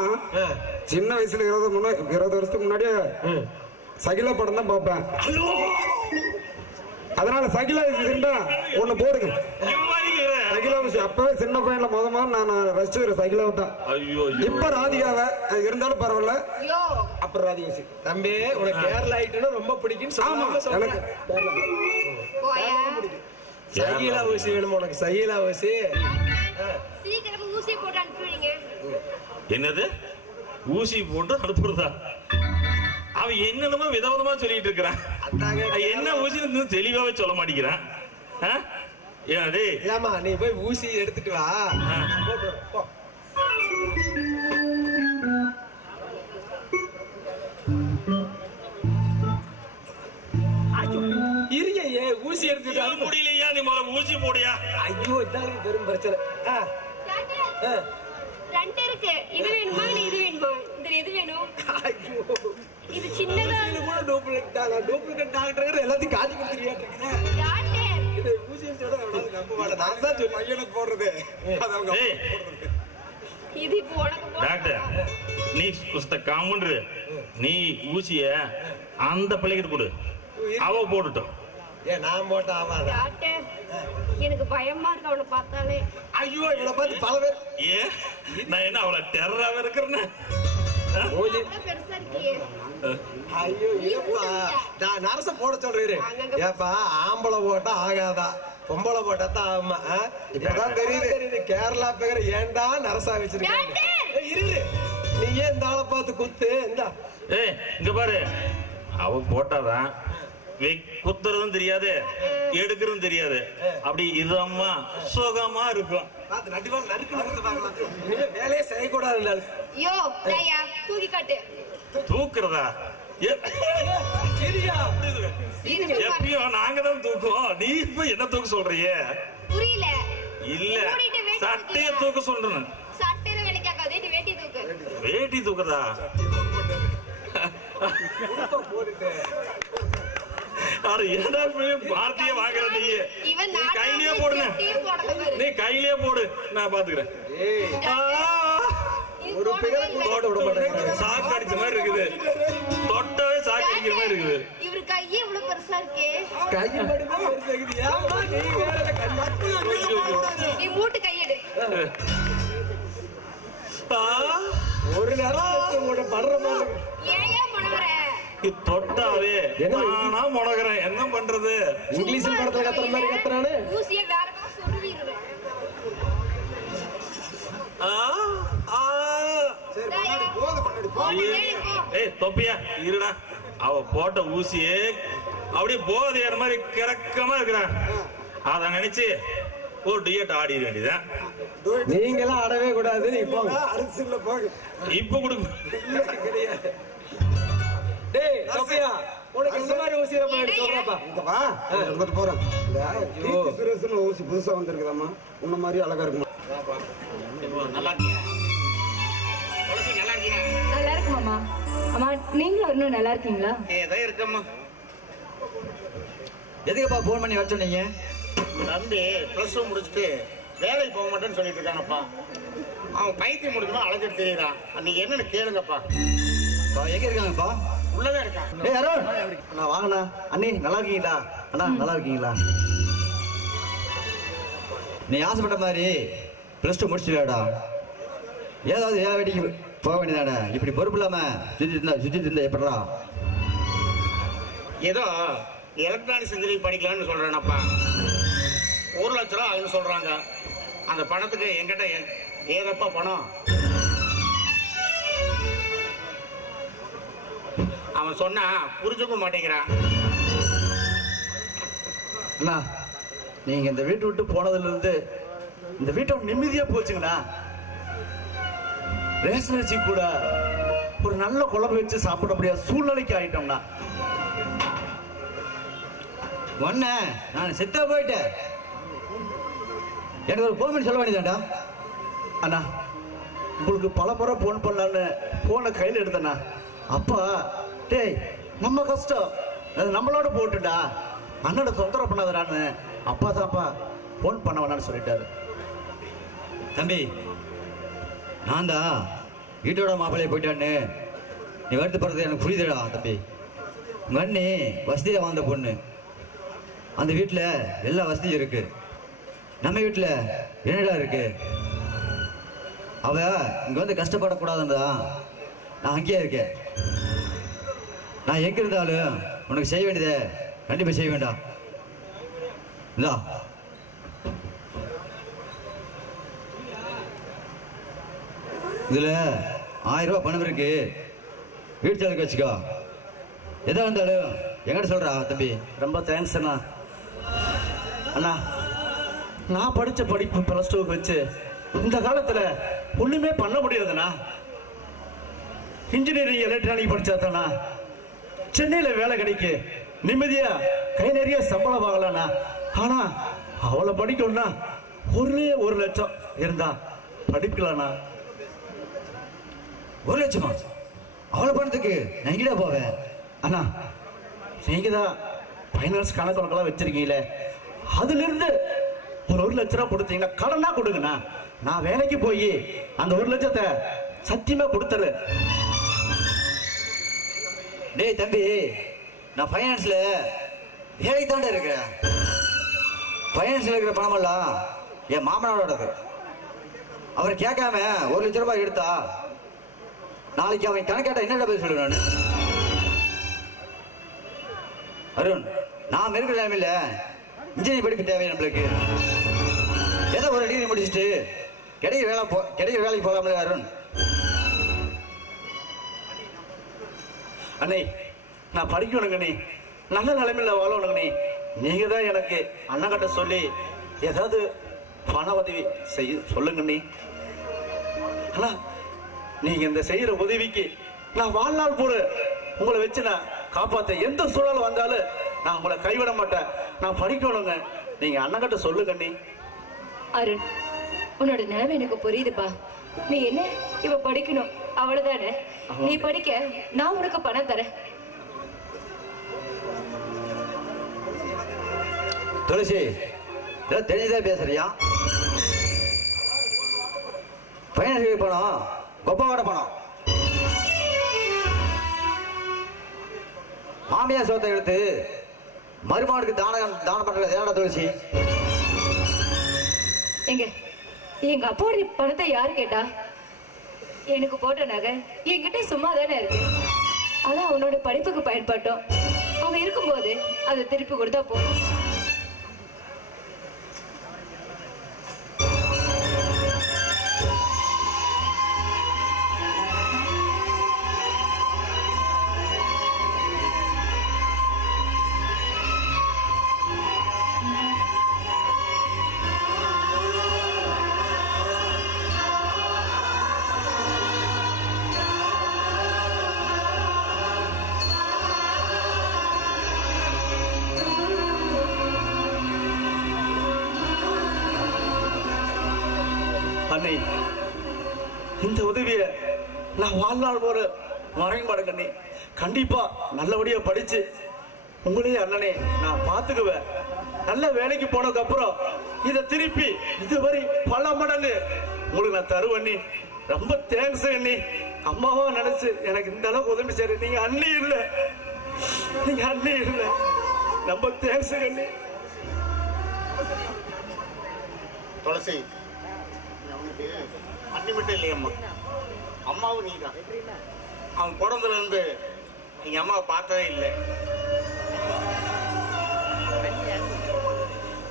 சின்ன வயசுல 20 வருஷத்துக்கு முன்னாடியே சகிலா படம் தான் பார்ப்பேன். அதனால சகிலா இருந்தா ஒண்ணு போடுங்க. சகிலா ஊசி அப்பவே சின்ன பையன்ல முதல்ல நான் ரசிச்சு சகிலாவை தான். இப்ப ராதிகாவை இருந்தாலும் பரவாயில்ல. அப்புறம் ராதிகா ஊசி தம்பி உனக்கு கேரளா ஐட்டம்னா ரொம்ப பிடிக்கும். எனக்கு சகிலா ஊசி வேணுமா உனக்கு? சகிலா ஊசி சீக்கிரம் ஊசி போட்டு அனுப்பிடுங்க. என்னது ஊசி போட்டு அனுப்புறதா? அவன் என்னென்னமோ விதவிதமா சொல்லிட்டு இருக்கிறான். என்ன ஊசி தெளிவாவே சொல்ல மாட்டேங்கிறான். ஏமா நீ போய் ஊசி எடுத்துட்டு வா. இருங்க, ஊசி எடுத்துட்டு முடியலையா? நீ முதல்ல ஊசி போடியா. ஐயோ இதான் பெரும் பிரச்சனை. ரெண்டு இருக்கு. இது வேணுமா இல்ல இது வேணுமா? இந்த எது வேணும்? இது சின்னதா கூட டூப்ளிகேட் டாக்டர் எல்லாத்தையும் காட்டி கொடுத்துறியாட்டு இருக்குது. டாக்டர் இது ஊசி எடுத்தா எவ்வளவு நம்ப மாட்டேன். நான் தான் சொல்லி பையனுக்கு போடுறது. அது அவங்க போடுறது. இது இப்போ உனக்கு டாக்டர் நீ குஸ்த காமன்ரு. நீ ஊசிய அந்த பிள்ளைகிட்ட கொடு, அவ போட்டுட்டோம். நான் போட்டா ஆவாத டாக்டர்? எனக்கு பயமா இருக்கு அவளை பார்த்தாலே. ஐயோ இவளை பார்த்து பல பேர் நான் என்ன அவளை டெரராவே இருக்கிறேன்னு? பெருசா இருக்கியே. ஐயோ ஏப்பா நான் நரச போட சொல்றேன். ஏப்பா ஆம்பளை போட்டா ஆகாதா, பொம்பளை போட்டா தான் ஆகுமா? இப்பதான் தெரியுது கேரளா பேர் ஏன்டா நரசா வச்சிருக்க. இரு நீ ஏன் இந்த ஆளை பார்த்து குத்து. இங்க பாரு, அவ போட்டாதான் குத்துறதும் தெரியாது எடுக்கிறதும் தெரியாது. அப்படி இதமா சுகமா இருக்கும். வேலையே செய்யக்கூடாது. தூக்கி காட்டு. தூக்குறதா? எப்பயும் நாங்க தான் தூக்குவோம். நீ இப்ப என்ன தூக்க சொல்றிய? புரியல. இல்ல சட்டைய தூக்க சொல்றேன். சட்டையில வேலைக்காகாதே, நீ வேட்டி தூக்கு. வேட்டி தூக்குறதா? பார்த்தியே வாங்குற நீ கையிலேயே போடுங்க. நீ கையிலேயே போடு, நான் பாத்துக்கிறேன். சாக்கு அடிச்ச மாதிரி இருக்குது. தொட்டவே சாக்கு அடிக்கிற மாதிரி இருக்குது. இவரு கையே இவ்வளவு பெருசா இருக்கே. நீ மூட்டு கையெடு. ஒரு நேரம் படுற மாதிரி ஏன் முனவற? தொட்டாவே நானா முனகிறேன். என்ன பண்றது? இங்கிலீஷ் படத்துல கத்துற மாதிரி கத்துறானே. ஊசியை வேற பக்கம் சொருவிடுறேன். ஏய் தொப்பியா இருடா, அவ போட்ட ஊசியே அப்படியே போதையற மாதிரி கிறக்கமா இருக்கிறான். அத நினைச்சு ஒரு டியட் ஆடிட வேண்டியதான். நீங்க எல்லாம் ஆடவே கூடாது. இப்போ அரசுல போக இப்ப கொடுங்க. டேய் சோபியா, உனக்கு இந்த மாதிரி ஊசி சொல்றப்பா. இங்க வா, எடுத்துட்டு போறேன். கீர்த்தி சுரேஷ்னு ஊசி புதுசா வந்திருக்குதாம்மா, உன்ன மாதிரி அழகா இருக்குமா? நல்லா இருக்கியா? துளசி நல்லா இருக்கியா? நல்லா இருக்கு மாமா. அம்மா நீங்களும் இன்னும் நல்லா இருக்கீங்களா? ஏதோ இருக்கம்மா. எதுக்குப்பா போன் பண்ணி வர சொன்னீங்க? தம்பி பிளஸ் டூ முடிச்சுட்டு வேலைக்கு போக மாட்டேன்னு சொல்லிட்டு இருக்கானப்பா. அவன் பைத்தியம் முடிக்கணும் அழைச்சிட்டு தெரியுறான். அன்னைக்கு என்னன்னு கேளுங்கப்பா. எங்க இருக்காங்கப்பா? உள்ளதான் இருக்கான். ஏய் அருண், அண்ணா வாங்கண்ணா. அண்ணி நல்லா இருக்கீங்களா? அண்ணா நல்லா இருக்கீங்களா? நீ ஆசைப்பட்ட மாதிரி பிளஸ் டூ முடிச்சுடா. ஏதாவது ஏன் வேடிக்கை போக வேண்டியதானே? இப்படி பொறுப்பு இல்லாம சுத்திட்டு இருந்தா எப்படா? ஏதோ எலக்ட்ரானிக்ஸ் இன்ஜினியரிங் படிக்கலாம்னு சொல்றேனப்பா. 1 லட்சம் ரூபா ஆகுன்னு சொல்றாங்க. அந்த பணத்துக்கு என்கிட்ட ஏதப்பா பணம்? அவன் சொன்னா புரிஞ்சுக்க மாட்டேங்கிறான். அண்ணா நீங்க இந்த வீட்டை விட்டு போனதுல இருந்து இந்த வீட்டை நிம்மதியா போச்சுங்கண்ணா. ரேஷன் அரிசி கூட ஒரு நல்ல குழம்பு வச்சு சாப்பிட முடியாத சூழ்நிலைக்கு ஆயிட்டோம்னா. ஒன்ன நான் செத்தா போயிட்டேன். எனக்கு ஒரு போன் பண்ணி சொல்ல வேண்டியதாண்டா. அண்ணா உங்களுக்கு பல முறை போன் பண்ணலான்னு போனை கையில் எடுத்தண்ணா. அப்பா டேய் நம்ம கஷ்டம் அது நம்மளோட போட்டுடா, அண்ணனை தொந்தரவு பண்ணாதான்னு அப்பா தான்ப்பா போன் பண்ண வேணான்னு சொல்லிட்டாரு. தம்பி நான் தான் வீட்டோட மாப்பிள்ளைய போயிட்டான்னு நீ வருத்தப்படுறது எனக்கு புரியுதுடா தம்பி. உங்க அண்ணி வசதியாக வாழ்ந்த பொண்ணு. அந்த வீட்டில் எல்லா வசதியும் இருக்கு. நம்ம வீட்டில் என்னடா இருக்கு? அவ இங்க வந்து கஷ்டப்படக்கூடாதுன்னு தான் நான் அங்கேயே இருக்கேன். நான் எங்க இருந்தாலும் உனக்கு செய்ய வேண்டியதை கண்டிப்பா செய்ய வேண்டாம். இந்தா இதுல 1000 ரூபாய் பணம் இருக்கு. வீட்டு செலவுக்கு வச்சுக்கோ. எதா இருந்தாலும் எங்கிட்ட சொல்றா தம்பி. ரொம்ப தேங்க்ஸ் அண்ணா. அண்ணா நான் படிச்ச படிப்பு பிளஸ் 2 வச்சு இந்த காலத்துல ஒண்ணுமே பண்ண முடியாதுண்ணா. இன்ஜினியரிங் எலக்ட்ரானிக் படிச்சாதானா சென்னையில வேலை கிடைக்கு, நிம்மதியா கை நிறைய சம்பளம் வாங்கலாம்ண்ணா. ஆனா அவளை படிக்கணும்னா ஒரே 1 லட்சம் இருந்தா படிக்கலாம்ண்ணா. 1 லட்சமா? அவ்வளவு பணத்துக்கு நான் எங்கடா போவேன்? அண்ணா நீங்க தான் பைனான்ஸ் கணக்கெல்லாம் வச்சிருக்கீங்களே, அதுல இருந்து ஒரு 1 லட்ச ரூபா கொடுத்தீங்கன்னா கடனா கொடுங்கண்ணா. நான் வேலைக்கு போய் அந்த 1 லட்சத்தை சத்தியமா கொடுத்துரு. டேய் தம்பி, நான் ஃபைனான்ஸ்ல வேலைக்கு தாண்டா இருக்கிறேன். ஃபைனான்ஸ்ல இருக்கிற பணமெல்லாம் என் மாமனாரோடது. அவர் கேட்காம 1 லட்ச ரூபாய் எடுத்தா நாளைக்கு அவன் கணக்கேட்டா என்னடா போய் சொல்லுவேன் நான்? அருண், நாம் இருக்கிற நிலைமையில இன்ஜினியரிங் படிப்பு தேவை நம்மளுக்கு. ஏதோ ஒரு டிகிரி முடிச்சுட்டு கிடைக்கிற வேலைக்கு போகாமல அருண். அண்ணே நான் படிக்கணுங்க, நீ நல்ல நிலைமையில வாழணுங்க. நீங்க தான் எனக்கு அண்ணன் கிட்ட சொல்லி ஏதாவது பண உதவி செய்ய சொல்லுங்க. ஆனா நீங்க இந்த செய்யற உதவிக்கு நான் வாழ்நாள் போல உங்களை வச்சு நான் காப்பாத்த எந்த சூழல் வந்தாலும் நான் உங்களை கைவிட மாட்டேன். நான் படிக்கணுங்க, நீங்க அண்ணன் கிட்ட சொல்லுங்க. அருண், உன்னோட நிலைமை எனக்கு புரியுதுப்பா. நீ என்ன இவ படிக்கணும் அவ்வளவுதானே? நீ படிக்க நான் உனக்கு பணம் தரேன். துளசி, தெரிஞ்சுதான் பேசுறியா? பையன் பணம் கொப்பாவோட பணம். மாமியார் சொத்தை எடுத்து மருமகனுக்கு தானம் பண்றது ஏடா துளசி? எங்க அப்பாவுடைய பணத்தை யாரு கேட்டா? எனக்கு போட்ட நகை என்கிட்ட சும்மா தானே இருக்கு. அதான் உன்னோட படிப்புக்கு பயன்பட்டோம். அவன் இருக்கும்போது அதை திருப்பி கொடுத்தா போதும். அண்ணே, இந்த உதவிய நான் வாழ்நாள் ஒரு மறைய மாட்டேன் அண்ணே. கண்டிப்பா நல்லபடியா படிச்சு உங்களையே அண்ணனே நான் பாத்துக்குவேன். நல்ல வேலைக்கு போனதுக்கு அப்புறம் இதை திருப்பி இதுவரை பல மடங்கு உங்களுக்கு நான் தருவேன் அண்ணே. ரொம்ப தேங்க்ஸ் அண்ணே. அம்மாவா நினைச்சு எனக்கு இந்த அளவுக்கு உதவி செய்ய நீங்க அண்ணி இல்ல, நீங்க அண்ணி இல்ல. ரொம்ப தேங்க்ஸ் அண்ணே. துளசி, அவனுக்கு அண்ணி மட்டும் இல்லையம்மா, அம்மாவும் நீ தான். அவன் பிறந்ததுல இருந்து நீங்க அம்மாவை பார்த்ததே இல்லை.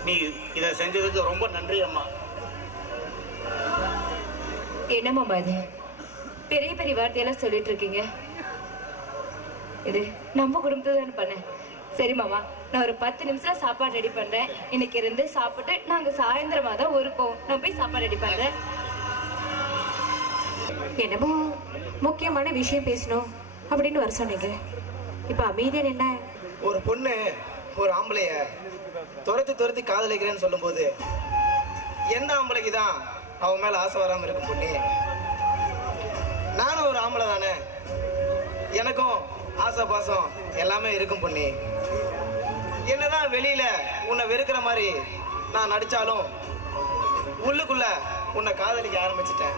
நீ இதை செஞ்சதுக்கு ரொம்ப நன்றி அம்மா. என்ன மாமா இது பெரிய பெரிய வார்த்தையெல்லாம் சொல்லிட்டு இருக்கீங்க? இது நம்ம குடும்பத்தை தான் பண்ணேன். சரி மாமா, நான் ஒரு 10 நிமிஷம் சாப்பாடு ரெடி பண்றேன். இன்னைக்கு இருந்து சாப்பிட்டு நாங்க சாயந்தரமா தான் ஊருக்கோம். நான் போய் சாப்பாடு ரெடி பண்றேன். என்னமோ முக்கியமான விஷயம் பேசணும் அப்படின்னு வர சொன்னீங்க. இப்ப அமைதியா என்ன? ஒரு பொண்ணு ஒரு ஆம்பளைய துரத்தி காதலிக்கிறேன்னு சொல்லும் போது எந்த ஆம்பளைக்கு தான் அவன் மேல ஆசை வராம இருக்கும் பொண்ணு? நானும் ஒரு ஆம்பளை தானே, எனக்கும் ஆசை பாசம் எல்லாமே இருக்கும் பொண்ணு. என்னதான் வெளியில உன்னை வெறுக்கிற மாதிரி நான் நடிச்சாலும் உள்ளுக்குள்ள உன்னை காதலிக்க ஆரம்பிச்சிட்டேன்.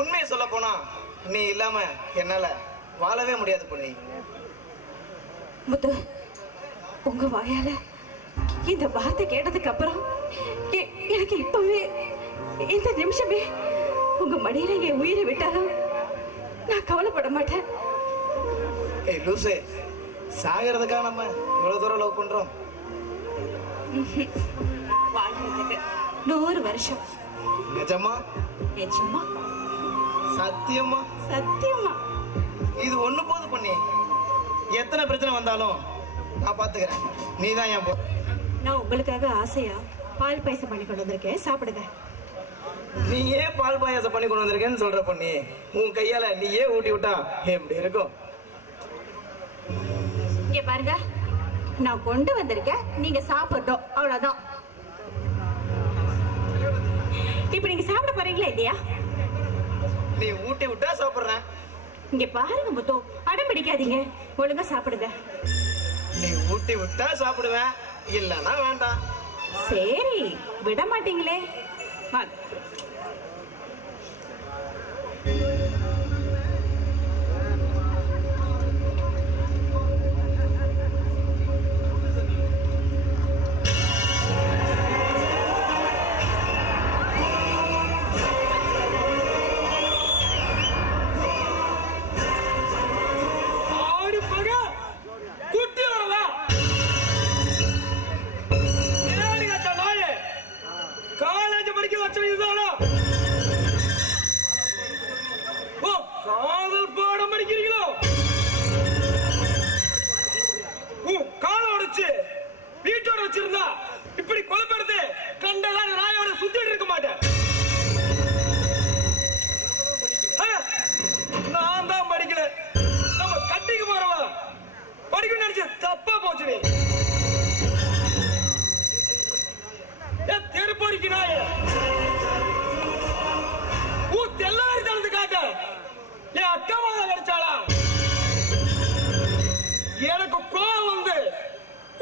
உண்மையை சொல்ல போனா நீ இல்லாம என்னால வாழவே முடியாது பொண்ணு. முத்து, உங்க வாயால இந்த வார்த்தை கேட்டதுக்கு அப்புறம் எனக்கு இப்பவே இந்த நிமிஷமே உங்க மடியில என் உயிரை விட்டாலும் நான் கவலைப்பட மாட்டேன். ஏய் லூசே, சாகிறதுக்காக நம்ம இவ்வளவு தூரம் லவ் பண்றோம்? வாழ்றதுக்கு 100 வருஷம். நிஜமா? நிஜமா? சத்தியமா? சத்தியமா. இது ஒண்ணு போது பண்ணி, எத்தனை பிரச்சனை வந்தாலும் நான் பாத்துக்கிறேன். நீ தான் என் நான் உங்களுக்காக ஆசையா பால் பாயசம் பண்ணி கொண்டு வந்திருக்கேன், சாப்பிடுங்க. நீ ஏன் பால் பாயாசம் பண்ணி கொண்டு வந்திருக்கேன்னு சொல்ற பண்ணி, உன் கையால நீ ஏன் ஊட்டி விட்டா எப்படி இருக்கும்? இங்க பாருங்க, நான் கொண்டு வந்திருக்கேன், நீங்க சாப்பிடணும், அவ்வளவுதான். இப்ப நீங்க சாப்பிட போறீங்களா இல்லையா? நீ ஊட்டி விட்டா சாப்பிடுறேன். இங்க பாருங்க முத்து, அடம் பிடிக்காதீங்க, ஒழுங்கா சாப்பிடுங்க. நீ ஊட்டி விட்டா சாப்பிடுவேன், இல்லன்னா வேண்டாம். சரி, விட மாட்டீங்களே. வாங்க. காதல் பாடம் படிக்கிறீங்களோ? கால உடைச்சு வீட்டோட வச்சிருந்தா இப்படி கொலைப்படுறது கண்டகால நாயோட சுத்திட்டு இருக்க மாட்டேன். நான் தான் படிக்கல, நம்ம கட்டிக்கு போறவா படிக்க நினைச்சு தப்பா போச்சு. தெருப்பொறிக்கு நாய தெல்லாரி தளர்ந்து காட்ட என் அக்காவாக கிடைச்சாளா? எனக்கு கோவம் வந்து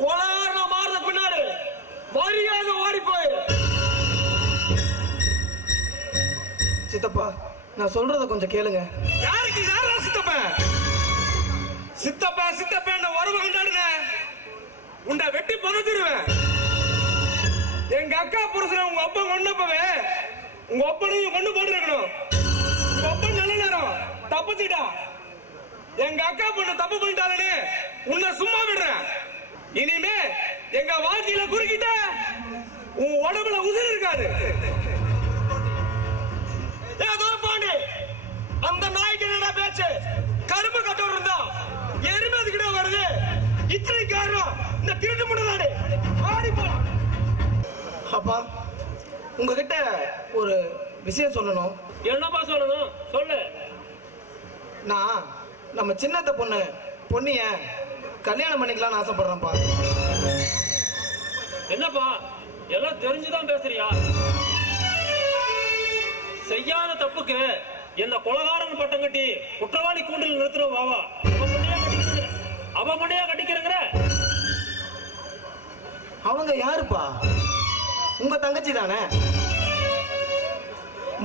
கொலாரண மாறதுக்கு பின்னாடி வரியாக ஓடி போய். சித்தப்பா, நான் சொல்றத கொஞ்சம் கேளுங்க. யாருக்கு யாரா சித்தப்பன்? சித்தப்பா சித்தப்பன் உறவு கொண்டாடுன உண்டை வெட்டி பொறுத்துருவேன். எங்க அக்கா புருஷனை உங்க அப்பா கொண்டப்பவே உங்க அப்பனையும் கொண்டு போட்டுருக்கணும். உங்க அப்பா நல்ல நேரம் தப்பிச்சுட்டா. எங்க அக்கா பொண்ணு தப்பு பண்ணிட்டாலே உன்னை சும்மா விடுறேன். இனிமே எங்க வாழ்க்கையில குறுக்கிட்ட உன் உடம்புல உதிர் இருக்காது. ஏதோ பாண்டி அந்த நாய்க்கு என்ன பேச்சு? கரும்பு கட்டோர் இருந்தா எருமை கிட்ட வருது. இத்தனை காரணம் இந்த திருட்டு முன்னாடி ஆடி போலாம். அப்பா, உங்ககிட்ட ஒரு விஷயம் சொல்லணும். என்னப்பா சொல்லணும்? சொல்லு. நான் நம்ம சின்னத்த பொண்ணிய கல்யாணம் பண்ணிக்கலாம்னு ஆசைப்படுறேன்ப்பா. என்னப்பா எல்லாம் தெரிஞ்சுதான் பேசுறியா? செய்யாத தப்புக்கு என்ன கொலகாரன் பட்டம் கட்டி குற்றவாளி கூண்டில் நிறுத்துற வாவா அவ மண்டையா கட்டிக்கிறங்கிற. அவங்க யாருப்பா? உங்க தங்கச்சி தானே?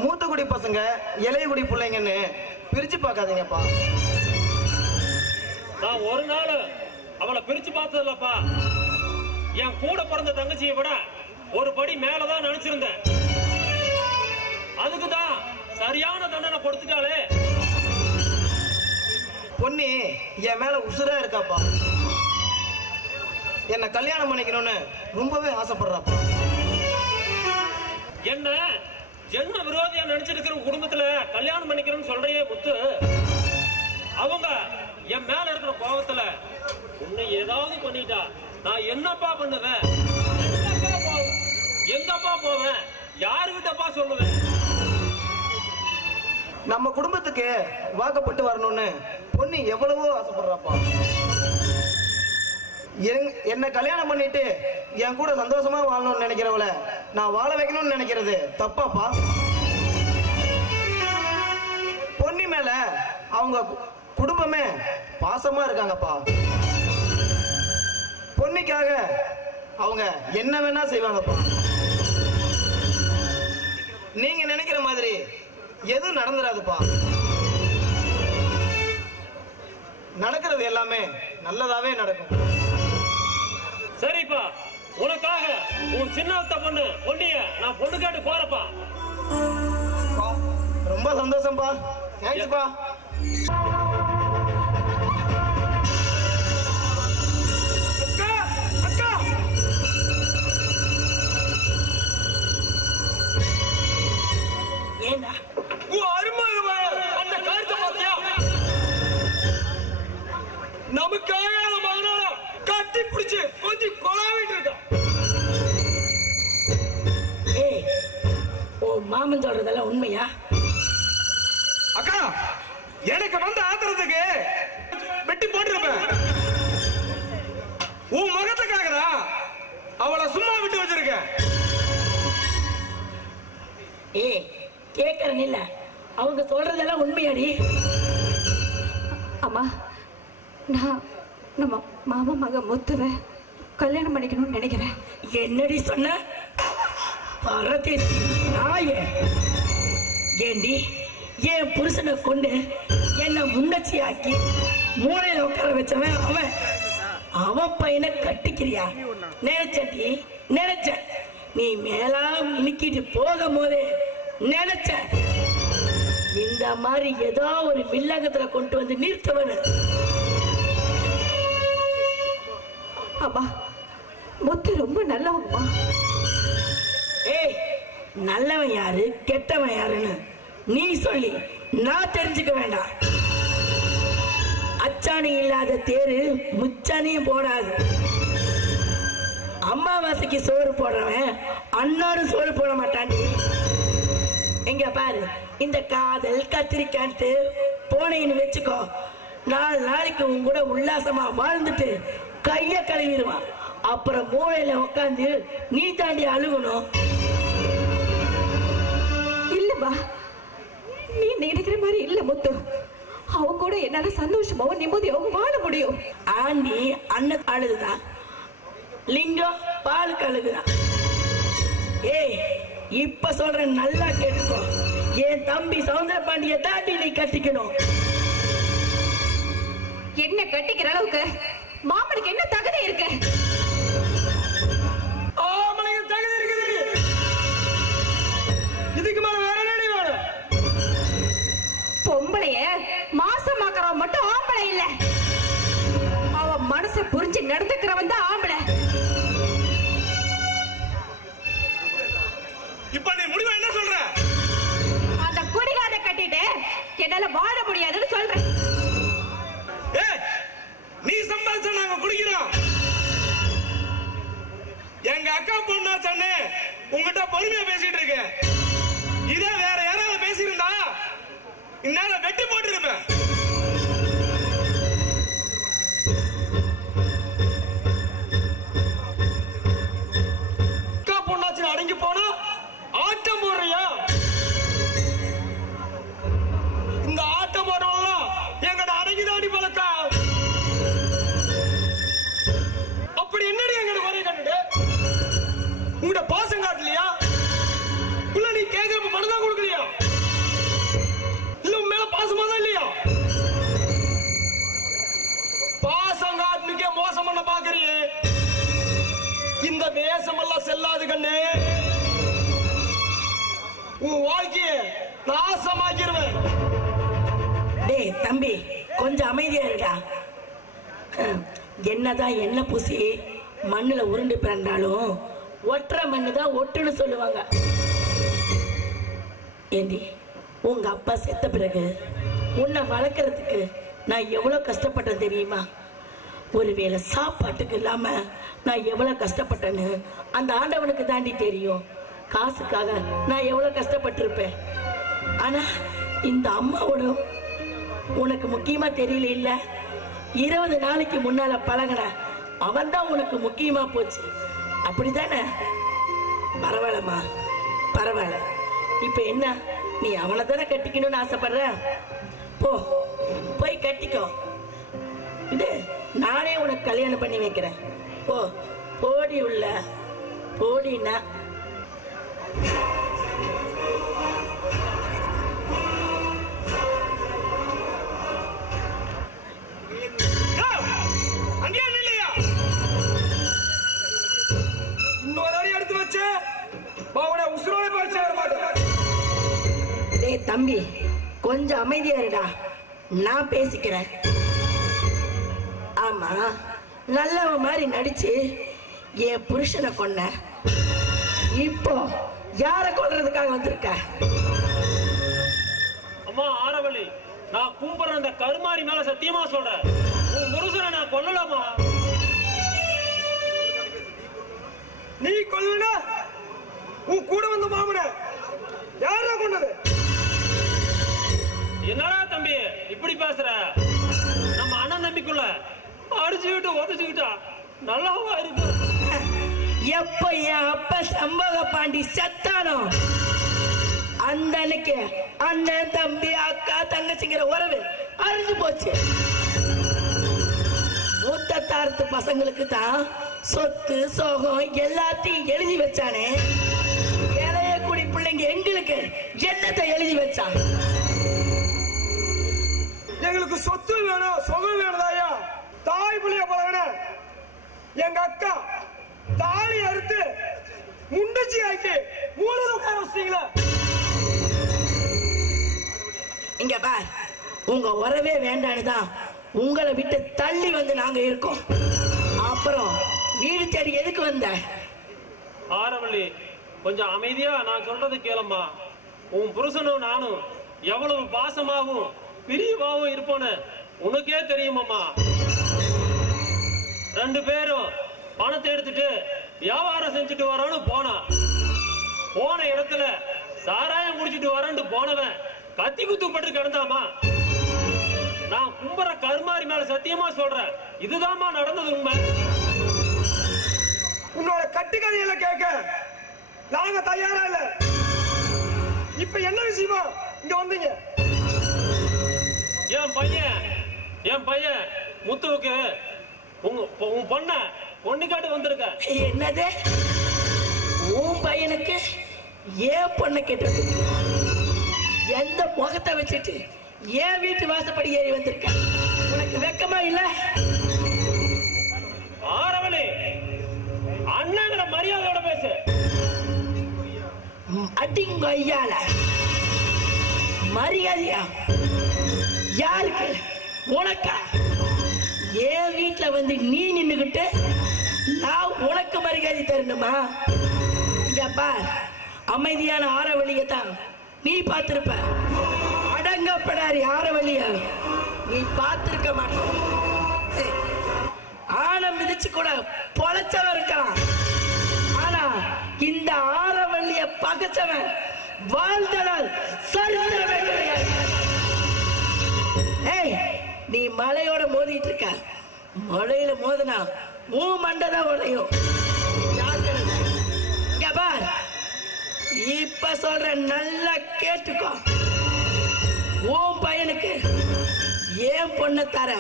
மூத்த குடி பசங்க இளைய குடி பிள்ளைங்கன்னு பிரிச்சு பார்க்காதீங்கப்பா. நான் ஒரு நாள் அவளை பிரிச்சு பார்த்ததில்லப்பா. என் கூட பிறந்த தங்கச்சியை விட ஒரு படி மேலதான் நினைச்சிருந்தேன். அதுக்குதான் சரியான தண்டனை கொடுத்துட்டாலே. பொண்ணு என் மேல உசுரா இருக்காப்பா. என்ன கல்யாணம் பண்ணிக்கணும்னு ரொம்பவே ஆசைப்படுறாப்பா. என்ன ஜென்ம விரோதியா நினைச்சிருக்கிற குடும்பத்துல கல்யாணம் பண்ணிக்கிறேன்னு சொல்றையே முத்து, அவங்க என் மேல இருக்கிற கோபத்துல உன்னை ஏதாவது பண்ணிட்டா நான் என்னப்பா பண்ணுவேன்? எங்கப்பா போவேன்? யாருகிட்டப்பா சொல்லுவேன்? நம்ம குடும்பத்துக்கு வாக்கப்பட்டு வரணும்னு பொண்ணு எவ்வளவோ ஆசைப்படுறாப்பா. என்ன கல்யாணம் பண்ணிட்டு என் கூட சந்தோஷமா வாழணும்னு நினைக்கிறவள நான் வாழ வைக்கணும்னு நினைக்கிறது தப்பாப்பா. பொண்ணு மேல அவங்க குடும்பமே பாசமா இருக்காங்கப்பா. பொண்ணுக்காக அவங்க என்ன வேணா செய்வாங்கப்பா. நீங்க நினைக்கிற மாதிரி எதுவும் நடந்துடாதுப்பா. நடக்கிறது எல்லாமே நல்லதாவே நடக்கும். சரிப்பா, உனக்காக உன் சின்ன பொண்ணு பொண்ணிய நான் பொண்ணு கேட்டு போறப்பா. ரொம்ப சந்தோஷம்பா. தேங்க்ஸ்பா. ஏண்டா அந்த கருத்தை பாத்தியா? நமக்காக மகனால கட்டி பிடிச்சு கொஞ்சம் கொலாவிட்டு இருக்க. ஏய், ஓ மாமன் சொல்றதெல்லாம் உண்மையா? அக்கா, எனக்கு வந்த ஆத்திரத்துக்கு வெட்டி போட்டிருப்பேன். உன் மகத்துக்காகதான் அவளை சும்மா விட்டு வச்சிருக்க. ஏய், கேட்கறேன் இல்ல, அவங்க சொல்றதெல்லாம் உண்மையாடி? அம்மா, நான் நம்ம மாமா மக முத்துவ கல்யாணம் பண்ணிக்கணும்னு நினைக்கிறேன். என்னடி சொன்ன? ஏண்டி என் புருஷனை கொண்டு என்ன முன்னச்சி ஆக்கி மூளையில உட்கார வச்சவன் அவன் பையனை கட்டிக்கிறியா? நினைச்சடி, நினைச்ச. நீ மேலா மினிக்கிட்டு போகும் போதே நினைச்ச இந்த மாதிரி ஏதோ ஒரு வில்லங்கத்துல கொண்டு வந்து நிறுத்தவனு. அம்மா, முத்து ரொம்ப நல்லவங்கம்மா. ஏய், நல்லவன் யாரு கெட்டவன் யாருன்னு நீ சொல்லி நான் தெரிஞ்சுக்க வேண்டாம். அச்சாணி இல்லாத தேரு முச்சாணியும் போடாது. அம்மாவாசைக்கு சோறு போடுறவன் அன்னாரும் சோறு போட மாட்டான். எங்க பாரு, இந்த காதல் கத்திரிக்கான்ட்டு போனேன்னு வச்சுக்கோ, 4 நாளைக்கு உன் கூட உல்லாசமா வாழ்ந்துட்டு கைய கழுவிடுவான். அப்புறம் மூளையில உட்காந்து நீ தாண்டி அழுகணும். இல்லம்மா, நீ நினைக்கிற மாதிரி இல்ல முத்து. அவங்க கூட என்னால சந்தோஷமாவும் நிம்மதியாவும் வாழ முடியும். ஆண்டி அண்ணன் அழுகுதான், லிங்கம் பாலுக்கு அழுகுதான். ஏய், இப்ப சொல்றேன், நல்லா கேட்டுக்கோ. என் தம்பி சவுந்தர பாண்டிய தாண்டி நீ கட்டிக்கணும். என்ன கட்டிக்கிற அளவுக்கு மாமனுக்கு என்ன தகுதி இருக்கு? தகுதி இருக்குது. இதுக்கு மேல வேற என்ன வேணும்? பொம்பளைய மாசமாக்குறவன் மட்டும் ஆம்பளை இல்ல, அவ மனசை புரிஞ்சு நடந்துக்கிறவன் தான் ஆம்பளை. இப்ப நீ முடிவு என்ன சொல்ற? அந்த குடிகார கட்டிட்டு என்னால வாழ முடியாதுன்னு சொல்றேன். நீ சம்பாதிச்ச நாங்க குடிக்கிறோம். எங்க அக்கா பொண்ணா சொன்ன உங்ககிட்ட பொறுமையா பேசிட்டு இருக்கேன். இதே வேற யாராவது பேசியிருந்தா இந்நேரம் வெட்டி போட்டு இருப்பேன். அக்கா பொண்ணாச்சு அடங்கி போனா ஆட்டம் போடுறியா? உங்ககிட்ட பாசம் காட்டலையா? இல்ல நீ கேக்குறப்ப பணம் தான் கொடுக்கலையா? இல்ல உன் மேல பாசமா தான் இல்லையா? பாசம் காட்டுனுக்கே மோசம் பண்ண பாக்குறியே. இந்த தேசம் எல்லாம் செல்லாது கண்ணு. உன் வாழ்க்கைய நாசமாக்கிடுவேன். டேய் தம்பி, கொஞ்சம் அமைதியா இருக்கா. என்னதான் என்ன பூசி மண்ணுல உருண்டு பிறந்தாலும் ஒற்றை மண்ணு தான் ஒட்டுன்னு சொல்லுவாங்க. ஏண்டி, உங்க அப்பா செத்த பிறகு உன்னை வளர்க்கறதுக்கு நான் எவ்வளவு கஷ்டப்பட்டேன் தெரியுமா? ஒருவேளை சாப்பாட்டுக்கு இல்லாம நான் எவ்வளவு கஷ்டப்பட்டேன்னு அந்த ஆண்டவனுக்கு தாண்டி தெரியும். காசுக்காக நான் எவ்வளவு கஷ்டப்பட்டிருப்பேன். ஆனா இந்த அம்மாவோட உனக்கு முக்கியமா தெரியல. இல்ல 20 நாளைக்கு முன்னால பழகின அவன் தான் உனக்கு முக்கியமா போச்சு, அப்படித்தானே? பரவாயில்லம்மா, பரவாயில்ல. இப்ப என்ன, நீ அவனை தானே கட்டிக்கணும்னு ஆசைப்படுற? போய் கட்டிக்கோ. இது நானே உனக்கு கல்யாணம் பண்ணி வைக்கிறேன். போடி உள்ள போடினா. இன்னொரு அடி எடுத்து வச்சு உசுரோட தம்பி, கொஞ்சம் அமைதியா இருடா, நான் பேசிக்கிறேன். ஆமா, நல்லவ மாதிரி நடிச்சு என் புருஷனை கொன்ன. இப்போ யார கொல்றதுக்காக வந்திருக்க? அம்மா ஆரவள்ளி, நான் கும்பிடுற அந்த கருமாரி மேல சத்தியமா சொல்றேன், உன் புருஷனை நான் கொல்லலாமா? நீ கொல்லுனா உன் கூட வந்த மாமன யாரா கொண்டது? என்னடா தம்பி இப்படி பேசுற? நம்ம அண்ணன் தம்பிக்குள்ள அடிச்சுக்கிட்டு உதச்சுக்கிட்டா நல்லாவா இருக்கு? எப்ப என் அப்பா சம்பக பாண்டி செத்தானோ அந்த அன்னைக்கு அண்ணன் தம்பி அக்கா தங்கச்சிங்கிற உறவு அழிஞ்சு போச்சு. மூத்த தாரத்து பசங்களுக்கு தான் சொத்து சோகம் எல்லாத்தையும் எழுதி வச்சானே, இளைய குடி பிள்ளைங்க எங்களுக்கு என்னத்தை எழுதி வச்சான்? எங்களுக்கு சொத்து வேணும், சொகம் வேணுதாயா. தாய் புள்ளிய பழகன எங்க அக்கா தாலி அறுத்து முண்டச்சி ஆக்கி மூலையில உட்கார வச்சிட்டீங்களா? இங்க பார், உங்க உறவே வேண்டானுதான் உங்களை விட்டு தள்ளி வந்து நாங்க இருக்கோம். அப்புறம் வீடு தேடி எதுக்கு வந்த? ஆரவள்ளி, கொஞ்சம் அமைதியா நான் சொல்றது கேளம்மா. உன் புருஷனும் நானும் எவ்வளவு பாசமாகவும் பிரியமாகவும் இருப்போன்னு உனக்கே தெரியுமாம்மா. 2 பேரும் பணத்தை எடுத்துட்டு வியாபாரம் செஞ்சுட்டு வரோன்னு போன இடத்துல சாராயம் குடிச்சிட்டு வரேன்னு போனவன் கத்தி குத்துப்பட்டு கிடந்தாமா. நான் கும்புற கருமாரி மேல சத்தியமா சொல்றேன், இதுதான்மா நடந்தது உண்மை. உன்னோட கட்டுக்கதையில கேட்க நாங்க தயாரா இல்ல. இப்ப என்ன விஷயமா இங்க வந்தீங்க? என் பையன் முத்துவுக்கு உன் பொண்ண பொண்ணு காட்டு வந்திருக்க. என்னது? உன் பையனுக்கு ஏன் பொண்ணை கேட்டு எந்த முகத்தை வச்சுட்டு ஏன் வீட்டு வாசப்படி ஏறி வந்திருக்க? உனக்கு வெக்கமா இல்ல? ஆரவளி, அண்ணங்கிற மரியாதையோட பேசு. அடிங்க ஐயால மரியாதையா? யாருக்கு? உனக்கா? என் வீட்டுல வந்து நீ நின்னுகிட்டு நான் உனக்கு மரியாதை தரணுமா? இங்க பார், அமைதியான ஆரவழியத்தான் நீ பார்த்திருப்ப, அடங்கப்படாரி ஆரவழிய நீ பார்த்திருக்க மாட்ட. ஆழம் மிதிச்சு கூட பொழைச்சவன் இருக்கலாம், ஆனா இந்த ஆரவழிய பகச்சவன் வாழ்ந்தனால் சரித்திரமே கிடையாது. ஏய், நீ மலையோட மோதிட்டு இருக்க. மலையில மோதினா உன் மண்டதான் உடையும். இப்ப சொல்ற, நல்லா கேட்டுக்கோ. உன் பையனுக்கு ஏன் பொண்ண தர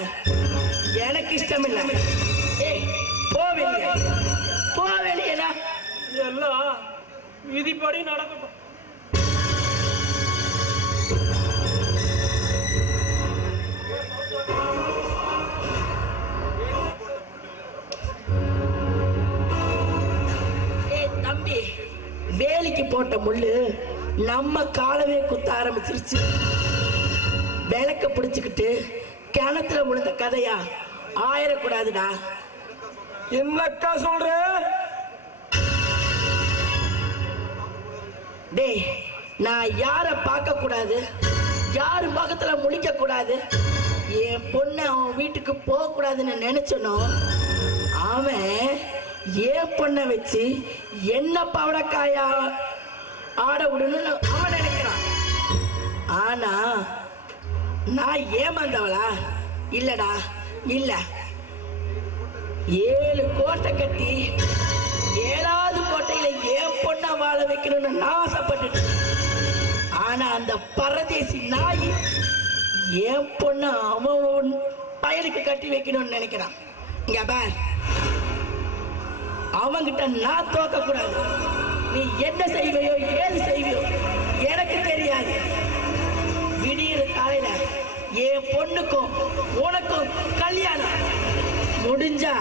எனக்கு இஷ்டம் இல்ல. ஏய், போ வெளியே, போ வெளியேடா. எல்லாம் விதிப்படி நடக்கட்டும். தம்பி, வேலிக்கு போட்ட முள்ளு நம்ம காலவே குத்த ஆரம்பிச்சிருச்சு. விளக்க பிடிச்சுக்கிட்டு கிணத்துல விழுந்த கதையா ஆயிடக்கூடாதுடா. என்னக்கா சொல்ற? டேய், நான் யார பார்க்க கூடாது, யாரு பக்கத்துல முழிக்க கூடாது, என் பொண்ணு அவன் வீட்டுக்கு போக கூடாதுன்னு நினைச்சனோ, அவன் என் பொண்ணை வச்சு என்ன பவடக்காயா ஆட விடணும்னு அவன் நினைக்கிறான். ஆனா நான் ஏமாந்தவளா? இல்லடா, இல்ல. 7 கோட்டை கட்டி 7வது கோட்டையில என் பொண்ண வாழ வைக்கணும்னு நான் ஆசைப்பட்டு, ஆனா அந்த பரதேசி நாய் என் பொண்ண அவன் பயலுக்கு கட்டி வைக்கணும்னு நினைக்கிறான். இங்க பார், அவங்கிட்ட நான் தோக்க கூடாது. நீ என்ன செய்வையோ ஏது செய்வையோ எனக்கு தெரியாது. விடியிற காலையில என் பொண்ணுக்கும் உனக்கும் கல்யாணம் முடிஞ்சா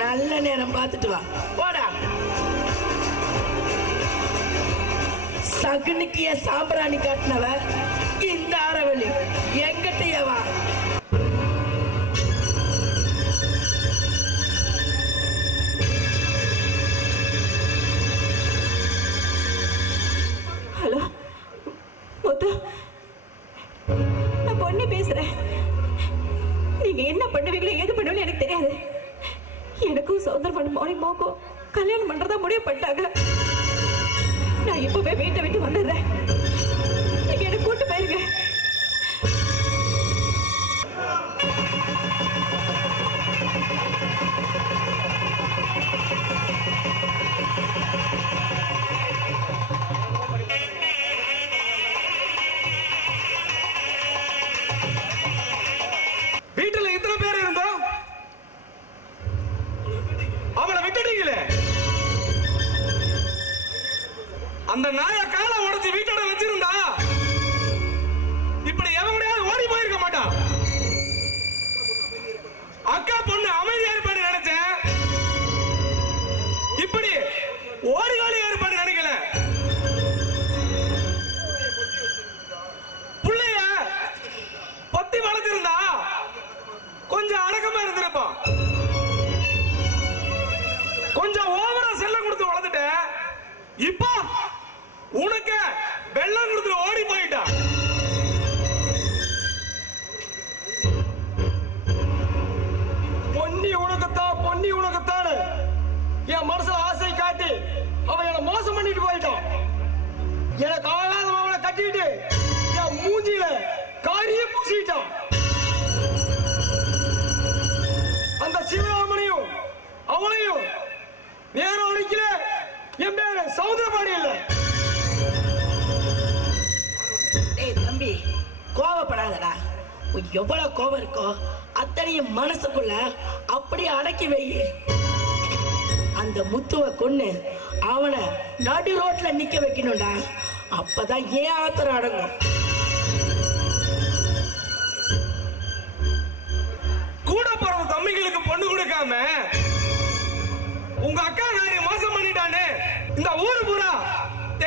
நல்ல நேரம் பார்த்துட்டு வா. போடா. சகுனிக்கிய சாம்பிராணி காட்டினவ இந்த ஆரவழி எங்கிட்டயே வா. ஹலோ முத்து, நான் பொண்ணு பேசுறேன். நீங்க என்ன பண்ணுவீங்களோ எது பண்ணுவீங்களோ எனக்கு தெரியாது. எனக்கும் சௌந்தரமன் மௌனிமாவுக்கும் கல்யாணம் பண்றதா முடிவு பண்ணிட்டாங்க. நான் இப்பவே வீட்டை விட்டு வந்துடுறேன். நீங்க என்ன கூட்டு போயிருங்க. வீட்டுல இத்தனை பேர் இருந்தோம், அவளை விட்டுட்டீங்களே. அந்த நாய காலை உடைச்சு வீட்டோட வச்சிருந்தா இப்படி எவனையாவது ஓடி போயிருக்க மாட்டான். அக்கா பொண்ணு அமைதியா இருப்பான்னு நினைச்சேன், இப்படி ஓடி ஓடி இருப்பான்னு நினைக்கல. புள்ளைய பத்தி வளர்த்திருந்தா கொஞ்சம் அடக்கமா இருந்திருப்பான். கொஞ்சம் ஓவரா செல்ல கொடுத்து வளர்த்துட்ட, இப்ப உனக்கு வெள்ளம் கொடுத்து ஓடி போயிட்டா. பொன்னி உனக்குத்தான், பொன்னி உனக்குத்தான் என் மனசுல ஆசை காட்டி அவன் என்ன மோசம் பண்ணிட்டு போயிட்டான். எனக்கு ஆகாத அவனை கட்டிட்டு என் மூஞ்சியில காரியே பூசிட்டான். அந்த சிவராமனையும் அவளையும் வேற ஒழிக்கல. என் பேரு சௌந்தரபாணி இல்ல. ஏய் தம்பி, கோவப்படாதடா. எவ்வளவு கோவம் இருக்கோ அத்தனையும் மனசுக்குள்ள அப்படியே அடக்கி வை. அந்த முத்துவ கொன்னு அவனை நடு ரோட்ல நிக்க வைக்கணும்டா. அப்பதான் ஏன் ஆத்திரம் அடங்கும். கூட பிறந்த தம்பிகளுக்கு பொண்ணு கொடுக்காம உங்க அக்கா நானே மோசம் பண்ணிட்டானே இந்த ஊரு பூரா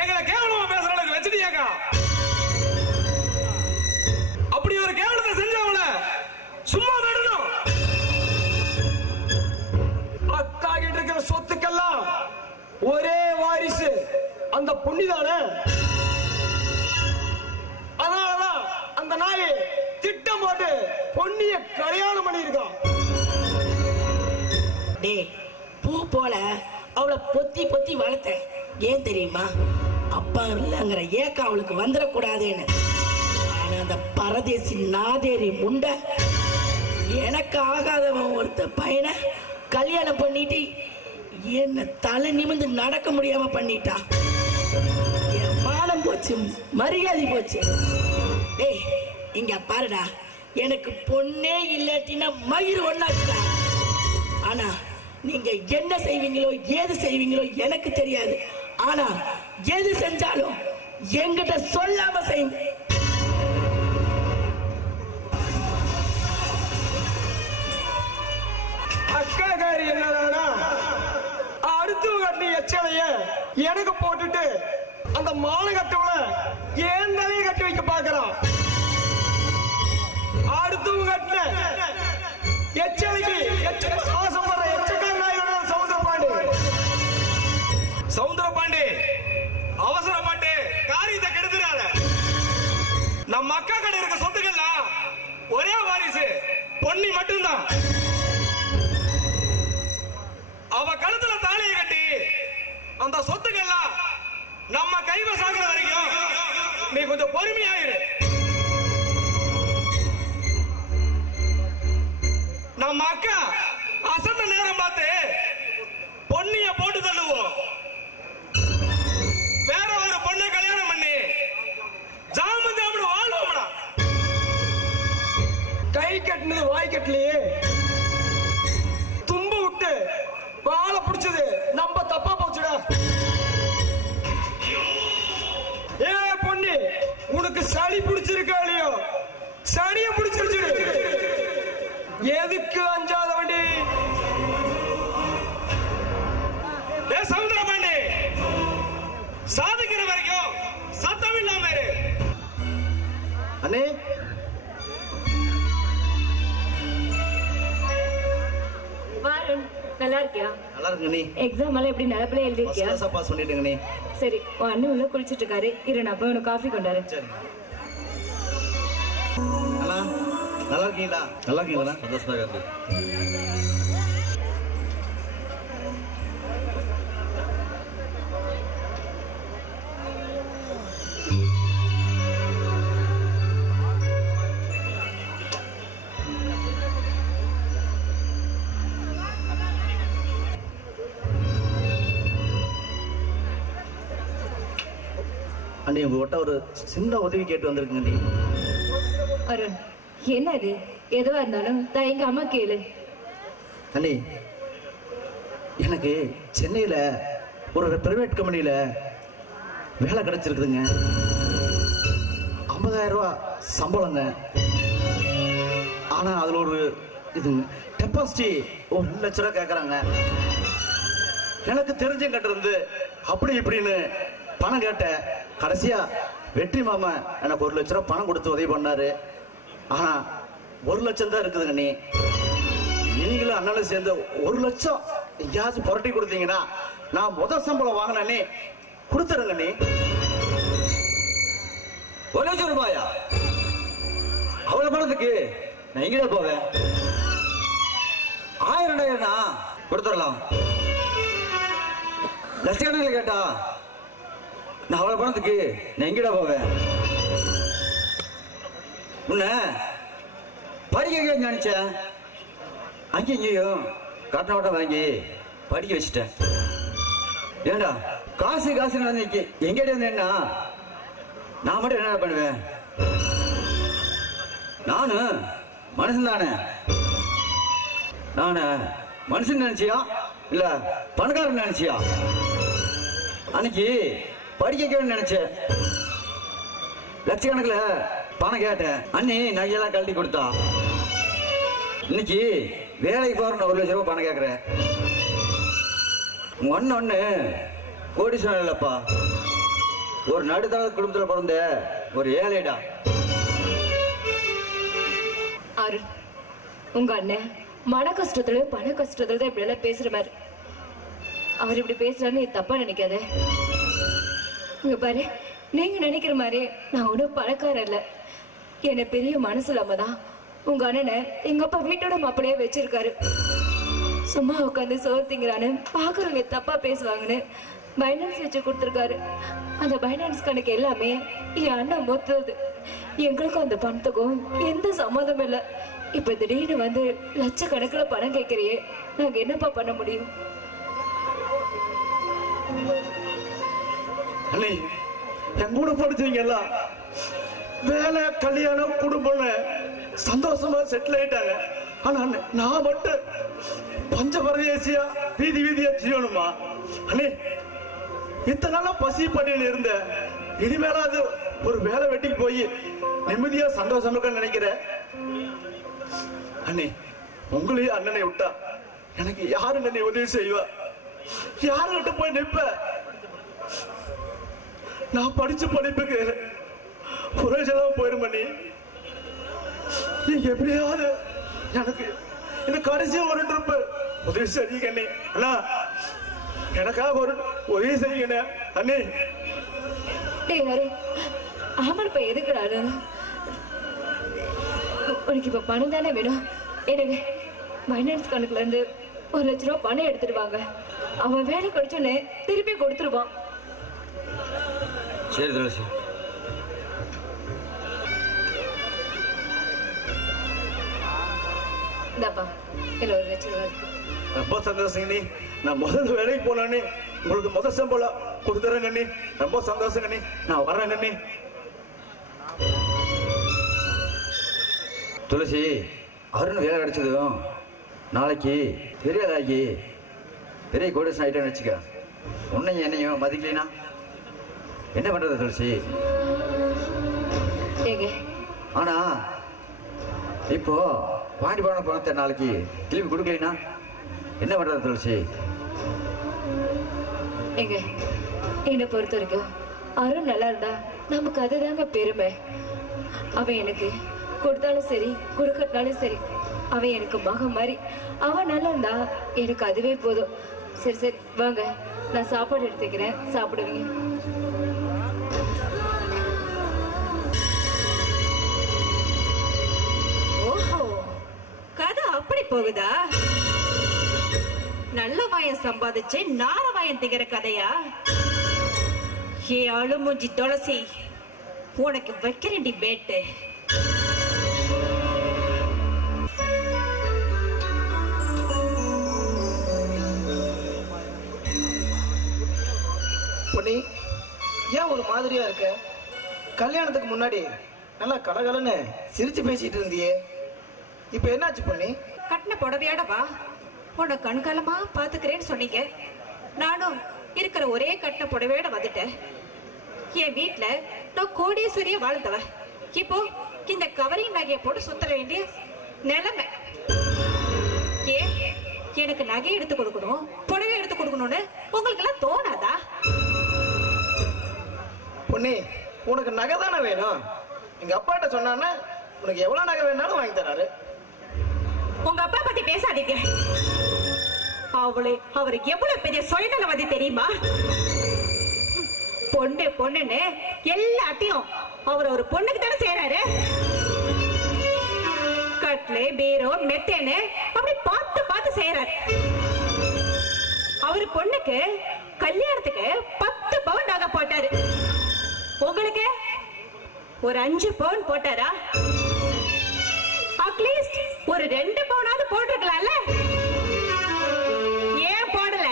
எங்களை கேவலமா பேசுற அளவுக்கு வச்சுட்டியாக்கா. அப்படி ஒரு கேவலத்தை செஞ்சவங்கள சும்மா விடணும். அக்கா கிட்ட இருக்கிற சொத்துக்கெல்லாம் ஒரே வாரிசு அந்த பொன்னிதானே. அதனாலதான் அந்த நாயை திட்டம் போட்டு பொன்னிய கல்யாணம் பண்ணிருக்கான். டேய், பூ போல அவளை பொத்தி பொத்தி வளர்த்தேன். ஏன் தெரியுமா? அப்பா இல்லைங்கிற ஏக்கம் அவளுக்கு வந்துடக்கூடாதுன்னு. ஆனா அந்த பரதேசி நாதேரி முண்டை எனக்கு ஆகாதவன் ஒருத்த பையனை கல்யாணம் பண்ணிட்டு என்ன தலை நிமிந்து நடக்க முடியாம பண்ணிட்டான். என் மானம் போச்சு, மரியாதை போச்சு. டேய், இங்க பாருடா, எனக்கு பொண்ணே இல்லாட்டினா மயிர் ஒண்ணாச்சுடா. ஆனா நீங்க என்ன செய்வீங்களோ ஏது செய்வீங்களோ எனக்கு தெரியாது. ஆனா எது செஞ்சாலும் என்கிட்ட சொல்லாம செய்யுங்க. அக்காக்காரி என்னன்னா அடுத்தவங்க கட்டி எச்சலைய எனக்கு போட்டுட்டு அந்த மாலை கட்டவுல ஏன் தலையை கட்டி வைக்க பாக்குறான். அடுத்தவங்க கட்டின எச்சலைக்கு ஆசைப்படுற எச்சக்காரனாயோட சவுந்தரபாண்டி அவசரப்பட்டு காரியத்தை கெடுத்துறாத. நம்ம அக்கா கடை இருக்க சொத்துக்கள்லாம் ஒரே வாரிசு பொன்னி மட்டும்தான். அவ கழுத்துல தாலியை கட்டி அந்த சொத்துக்கள்லாம் நம்ம கைவசாகிற வரைக்கும் நீ கொஞ்சம் பொறுமையாயிரு. நம்ம அக்கா அசந்த நேரம் பார்த்து பொன்னிய போட்டு தள்ளுவோம். வேற ஒரு பொண்ணை கல்யாணம் பண்ணி ஜாமு ஜாமுன்னு வாழ்வோம்டா. கை கட்டினது வாய் கட்டலையே, தும்பு விட்டு வாழை பிடிச்சது நம்ம தப்பா போச்சுடா. ஏ பொண்ணு, உனக்கு சளி பிடிச்சிருக்கா இல்லையோ? சளிய பிடிச்சிருச்சு. எதுக்கு அஞ்சாத வண்டி? சமுத்திரபாண்டி சாதிக்கிற வரைக்கும் சத்தம் இல்லாம அண்ணே. நல்லா இருக்கியா? நல்லா இருக்கு நீ. எக்ஸாம் எல்லாம் எப்படி நடப்பிலே எழுதிருக்கியா? பாஸ் பண்ணிட்டேங்க நீ. சரி, உன் அண்ணன் உள்ள குளிச்சிட்டு இருக்காரு. இரு, நான் போய் உனக்கு காஃபி கொண்டாரு. அண்ணா நல்லா இருக்கீங்களா? நல்லா இருக்கீங்களா? சந்தோஷமா இருக்கு. அண்ணி, உங்ககிட்ட ஒரு சின்ன உதவி கேட்டு வந்திருக்குங்க நீ. அருண், என்னது? எதுவா இருந்தாலும் எங்க அம்மா கேளு. அண்ணி, எனக்கு சென்னையில ஒரு பிரைவேட் கம்பெனியில வேலை கிடைச்சிருக்குதுங்க. 50,000 ரூபாய் சம்பளங்க. ஆனா அதுல ஒரு இது டெபாசிட்டி 1 லட்ச ரூபாய் கேட்கறாங்க. எனக்கு தெரிஞ்சங்கிட்ட இருந்து அப்படி இப்படின்னு பணம் கேட்டேன். கடைசியா வெற்றி மாமா எனக்கு 1 லட்ச ரூபாய் பணம் கொடுத்து உதவி பண்ணாரு. ஆனா 1 லட்சம் தான் இருக்குதுங்க. நீங்களும் அண்ணனும் சேர்ந்து 1 லட்சம் எங்கேயாச்சும் புரட்டி கொடுத்தீங்கன்னா நான் முதல் சம்பளம் வாங்கினே கொடுத்துருங்க. நீ 1 லட்சம் ரூபாயா? அவ்வளவு பணத்துக்கு நான் எங்கடா போவேன்? 1000 கொடுத்துடலாம். லட்சக்கணக்கில் கேட்டா நான் அவ்வளவு பணத்துக்கு நான் எங்கடா போவேன்? உன்ன படிக்க நினைச்சேன். அங்கேயும் கட்ட ஓட்டம் வாங்கி படிக்க வச்சுட்டேன். ஏண்டா காசு நடந்துச்சு எங்கேயா இருந்தேன்னா நான் மட்டும் என்ன பண்ணுவேன்? நானு மனுஷன் தானே. நானு மனுஷன் நினைச்சியா இல்ல பணக்காரன் நினைச்சியா? அன்னைக்கு படிக்க நினைச்சேன். லட்சக்கணக்கில் பணம் கேட்டேன். அண்ணி நகையெல்லாம் கழட்டி கொடுத்தா. இன்னைக்கு வேலைக்கு போறேன்னு 1 லட்சம் ரூபாய் பணம் கேட்கிறேன். ஒன்னு கோடீஸ்வரன் இல்லப்பா, ஒரு நடுத்தர குடும்பத்தில் பிறந்த ஒரு ஏழைடா. அருண், உங்க அண்ணன் மன கஷ்டத்துல பண கஷ்டத்துல தான் இப்படி எல்லாம் பேசுற மாதிரி. அவர் இப்படி பேசுறான்னு நீ தப்பா நினைக்காத. இங்க பாரு, நீங்க நினைக்கிற மாதிரி நான் ஒன்றும் பணக்காரன் இல்ல. என்ன பெரிய மனசுலாம தான் உங்க அண்ணனை எங்க அப்பா வீட்டோட மாப்பிளையே வச்சிருக்காரு. சும்மா உட்காந்து சோர்த்திங்கிறான்னு பாக்குறவங்க தப்பா பேசுவாங்கன்னு பைனான்ஸ் வச்சு கொடுத்துருக்காரு. அந்த பைனான்ஸ் கணக்கு எல்லாமே என் அண்ணன் மொத்தது. எங்களுக்கும் அந்த பணத்துக்கும் எந்த சம்மந்தம் இல்லை. இப்ப திடீர்னு வந்து லட்சக்கணக்கில் பணம் கேட்கறியே, நாங்க என்னப்பா பண்ண முடியும்? அண்ணே, என் கூட படிச்சவங்க எல்லாம் வேலை, கல்யாணம், குடும்பம் சந்தோஷமா செட்டில் ஆயிட்டாங்க. ஆனா நான் மட்டும் பஞ்ச பரதேசியா வீதியா செய்யணுமா? அண்ணே, இத்தனை நாளா பசி பட்டியல் இருந்த இனிமேல அது ஒரு வேலை வெட்டிக்கு போய் நிம்மதியா சந்தோஷம் இருக்கன்னு நினைக்கிறேன். அண்ணே, உங்களையும் அண்ணனை விட்டா எனக்கு யாரு அண்ணனை உதவி செய்வா? யாருகிட்ட போய் நிற்ப? நான் படிச்ச படிப்புக்கு புரட்சியெல்லாம் போயிடும் பண்ணி நீங்க எப்படியாவது எனக்கு இந்த கடைசி ஒரு ட்ரிப்பு உதவி செய்யுங்க அண்ணே. அண்ணா, எனக்காக ஒரு உதவி செய்யுங்க அண்ணே. ஆமாப்பா, எதுக்குடாரு உனக்கு இப்ப பணம் தானே வேணும்? எனக்கு ஃபைனான்ஸ் கணக்குல இருந்து 1 லட்ச ரூபா பணம் எடுத்துட்டு வாங்க. அவன் வேலை கிடைச்சோன்னு திருப்பி கொடுத்துருவான். சரி துளசி. இந்தாப்பா, இதுல 1 லட்ச ரூபா இருக்கு. ரொம்ப சந்தோஷம் நீ. நான் முதல்ல வேலைக்கு போனே உங்களுக்கு முதல் சம்பளம் கொடுத்துறேங்க நீ. ரொம்ப சந்தோஷங்க நீ. நான் வர்றேங்க நீ. துளசி, அருண் வேலை கிடைச்சதும் நாளைக்கு பெரியதாகி பெரிய கோடீஸ்வரன் ஆயிட்டேன்னு வச்சுக்க. உன்னையும் என்னையும் மதிக்கலைனா என்ன பண்றது துளசி? ஆனா இப்போ பாண்டி போன பணத்தை நாளைக்கு திருப்பி கொடுக்கலைனா என்ன பண்றது துளசி? என்னை பொறுத்த வரைக்கும் அருண் நல்லா இருந்தா நமக்கு அதுதாங்க பெருமை. அவன் எனக்கு கொடுத்தாலும் சரி கொடுக்கட்டாலும் சரி, அவன் எனக்கு மகன் மாதிரி. அவன் நல்லா இருந்தா எனக்கு அதுவே போதும். சரி சரி வாங்க, நான் சாப்பாடு எடுத்துக்கிறேன், சாப்பிடுவீங்க. ஓஹோ, கதை அப்படி போகுதா? நல்ல வாயம் சம்பாதிச்சு நார வாயம் திகிற கதையா? ஏ அழுமூஞ்சி துளசி, உனக்கு வைக்கிறேன்டி பேட்டு. பொன்னி, ஏன் ஒரு மாதிரியா இருக்க? கல்யாணத்துக்கு முன்னாடி நல்லா கலகலன்னு சிரிச்சு பேசிட்டு இருந்தியே, இப்ப என்னாச்சு பொன்னி? கட்டின புடவையோட வா, உன்னை கண்காலமா பாத்துக்கிறேன்னு சொன்னீங்க. நானும் இருக்கிற ஒரே கட்டின புடவையோட வந்துட்டேன். என் வீட்டுல நான் கோடீஸ்வரிய வாழ்ந்தவ. இப்போ இந்த கவரிங் நகையை போட்டு சுத்தர வேண்டிய நிலைமை. ஏன் எனக்கு நகை எடுத்து கொடுக்கணும், புடவை எடுத்து கொடுக்கணும்னு உங்களுக்கு எல்லாம் தோணாதா? பொன்னி, உனக்கு நகை தானே வேணும்? எங்க அப்பாட்ட சொன்னானே உனக்கு எவ்வளவு நகை வேணாலும் வாங்கி தராரு. உங்க அப்பா பத்தி பேசாதீங்க. அவருக்கு எவ்வளவு பெரிய சுயநலவாதி தெரியுமா? பொண்ணு பொண்ணுன்னு எல்லாத்தையும் அவர் ஒரு பொண்ணுக்கு தானே செய்யறாரு. கட்லு பீரோ மெத்தேன்னு அப்படி பார்த்து பார்த்து செய்யறாரு. அவரு பொண்ணுக்கு கல்யாணத்துக்கு 10 பவுன் நகை போட்டாரு. உங்களுக்கு ஒரு 5 பவுன் போட்டாரா? அட்லீஸ்ட் ஒரு 2 பவுனாவது போட்டிருக்கலாம்ல. ஏன் போடல?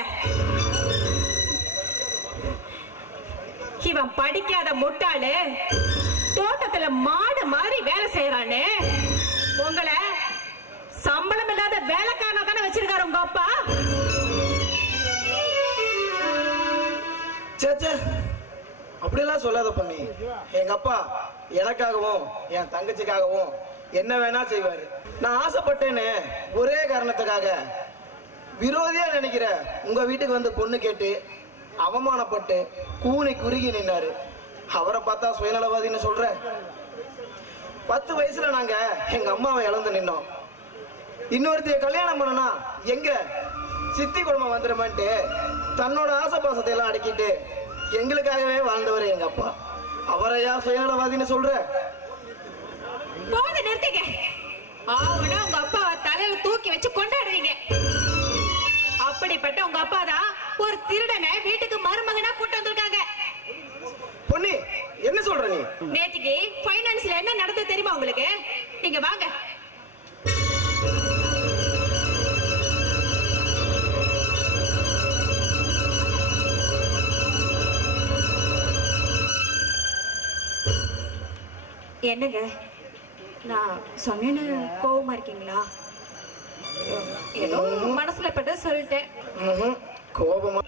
இவன் படிக்காத முட்டாளு தோட்டத்துல மாடு மாதிரி வேலை செய்யறானு உங்களை சம்பளம் இல்லாத வேலைக்காரனா தானே வச்சிருக்காரு உங்க அப்பா. சேச்சே, அப்படியெல்லாம் சொல்லாத பொன்னி. எங்க அப்பா எனக்காகவும் என் தங்கச்சிக்காகவும் என்ன வேணா செய்வாரு. நான் ஆசைப்பட்டேன்னு ஒரே காரணத்துக்காக விரோதியா நினைக்கிற உங்க வீட்டுக்கு வந்து பொண்ணு கேட்டு அவமானப்பட்டு கூனி குறுகி நின்னாரு. அவரை பார்த்தா சுயநலவாதின்னு சொல்ற? 10 வயசுல நாங்க எங்க அம்மாவை இழந்து நின்னோம். இன்னொருத்தைய கல்யாணம் பண்ணனா எங்க சித்தி குடும்பம் வந்துடுமான்ட்டு தன்னோட ஆசை பாசத்தை எல்லாம் அடக்கிட்டு எங்களுக்காகவே வாழ்ந்தவர் எங்க அப்பா. அவரையா சுயநலவாதின்னு சொல்ற? போது நிறுத்திக்க. ஆவனா உங்க அப்பாவை தலையில தூக்கி வச்சு கொண்டாடுறீங்க. அப்படிப்பட்ட உங்க அப்பா தான் ஒரு திருடனை வீட்டுக்கு மருமகனா கூட்டு வந்திருக்காங்க. பொன்னி, என்ன சொல்ற நீ? நேத்திக்கு ஃபைனான்ஸ்ல என்ன நடந்தது தெரியுமா உங்களுக்கு? நீங்க வாங்க. என்னங்க, நான் சொன்னேன்னு கோவமா இருக்கீங்களா? ஏதோ மனசுல பட்ட சொல்லிட்டேன். கோபமா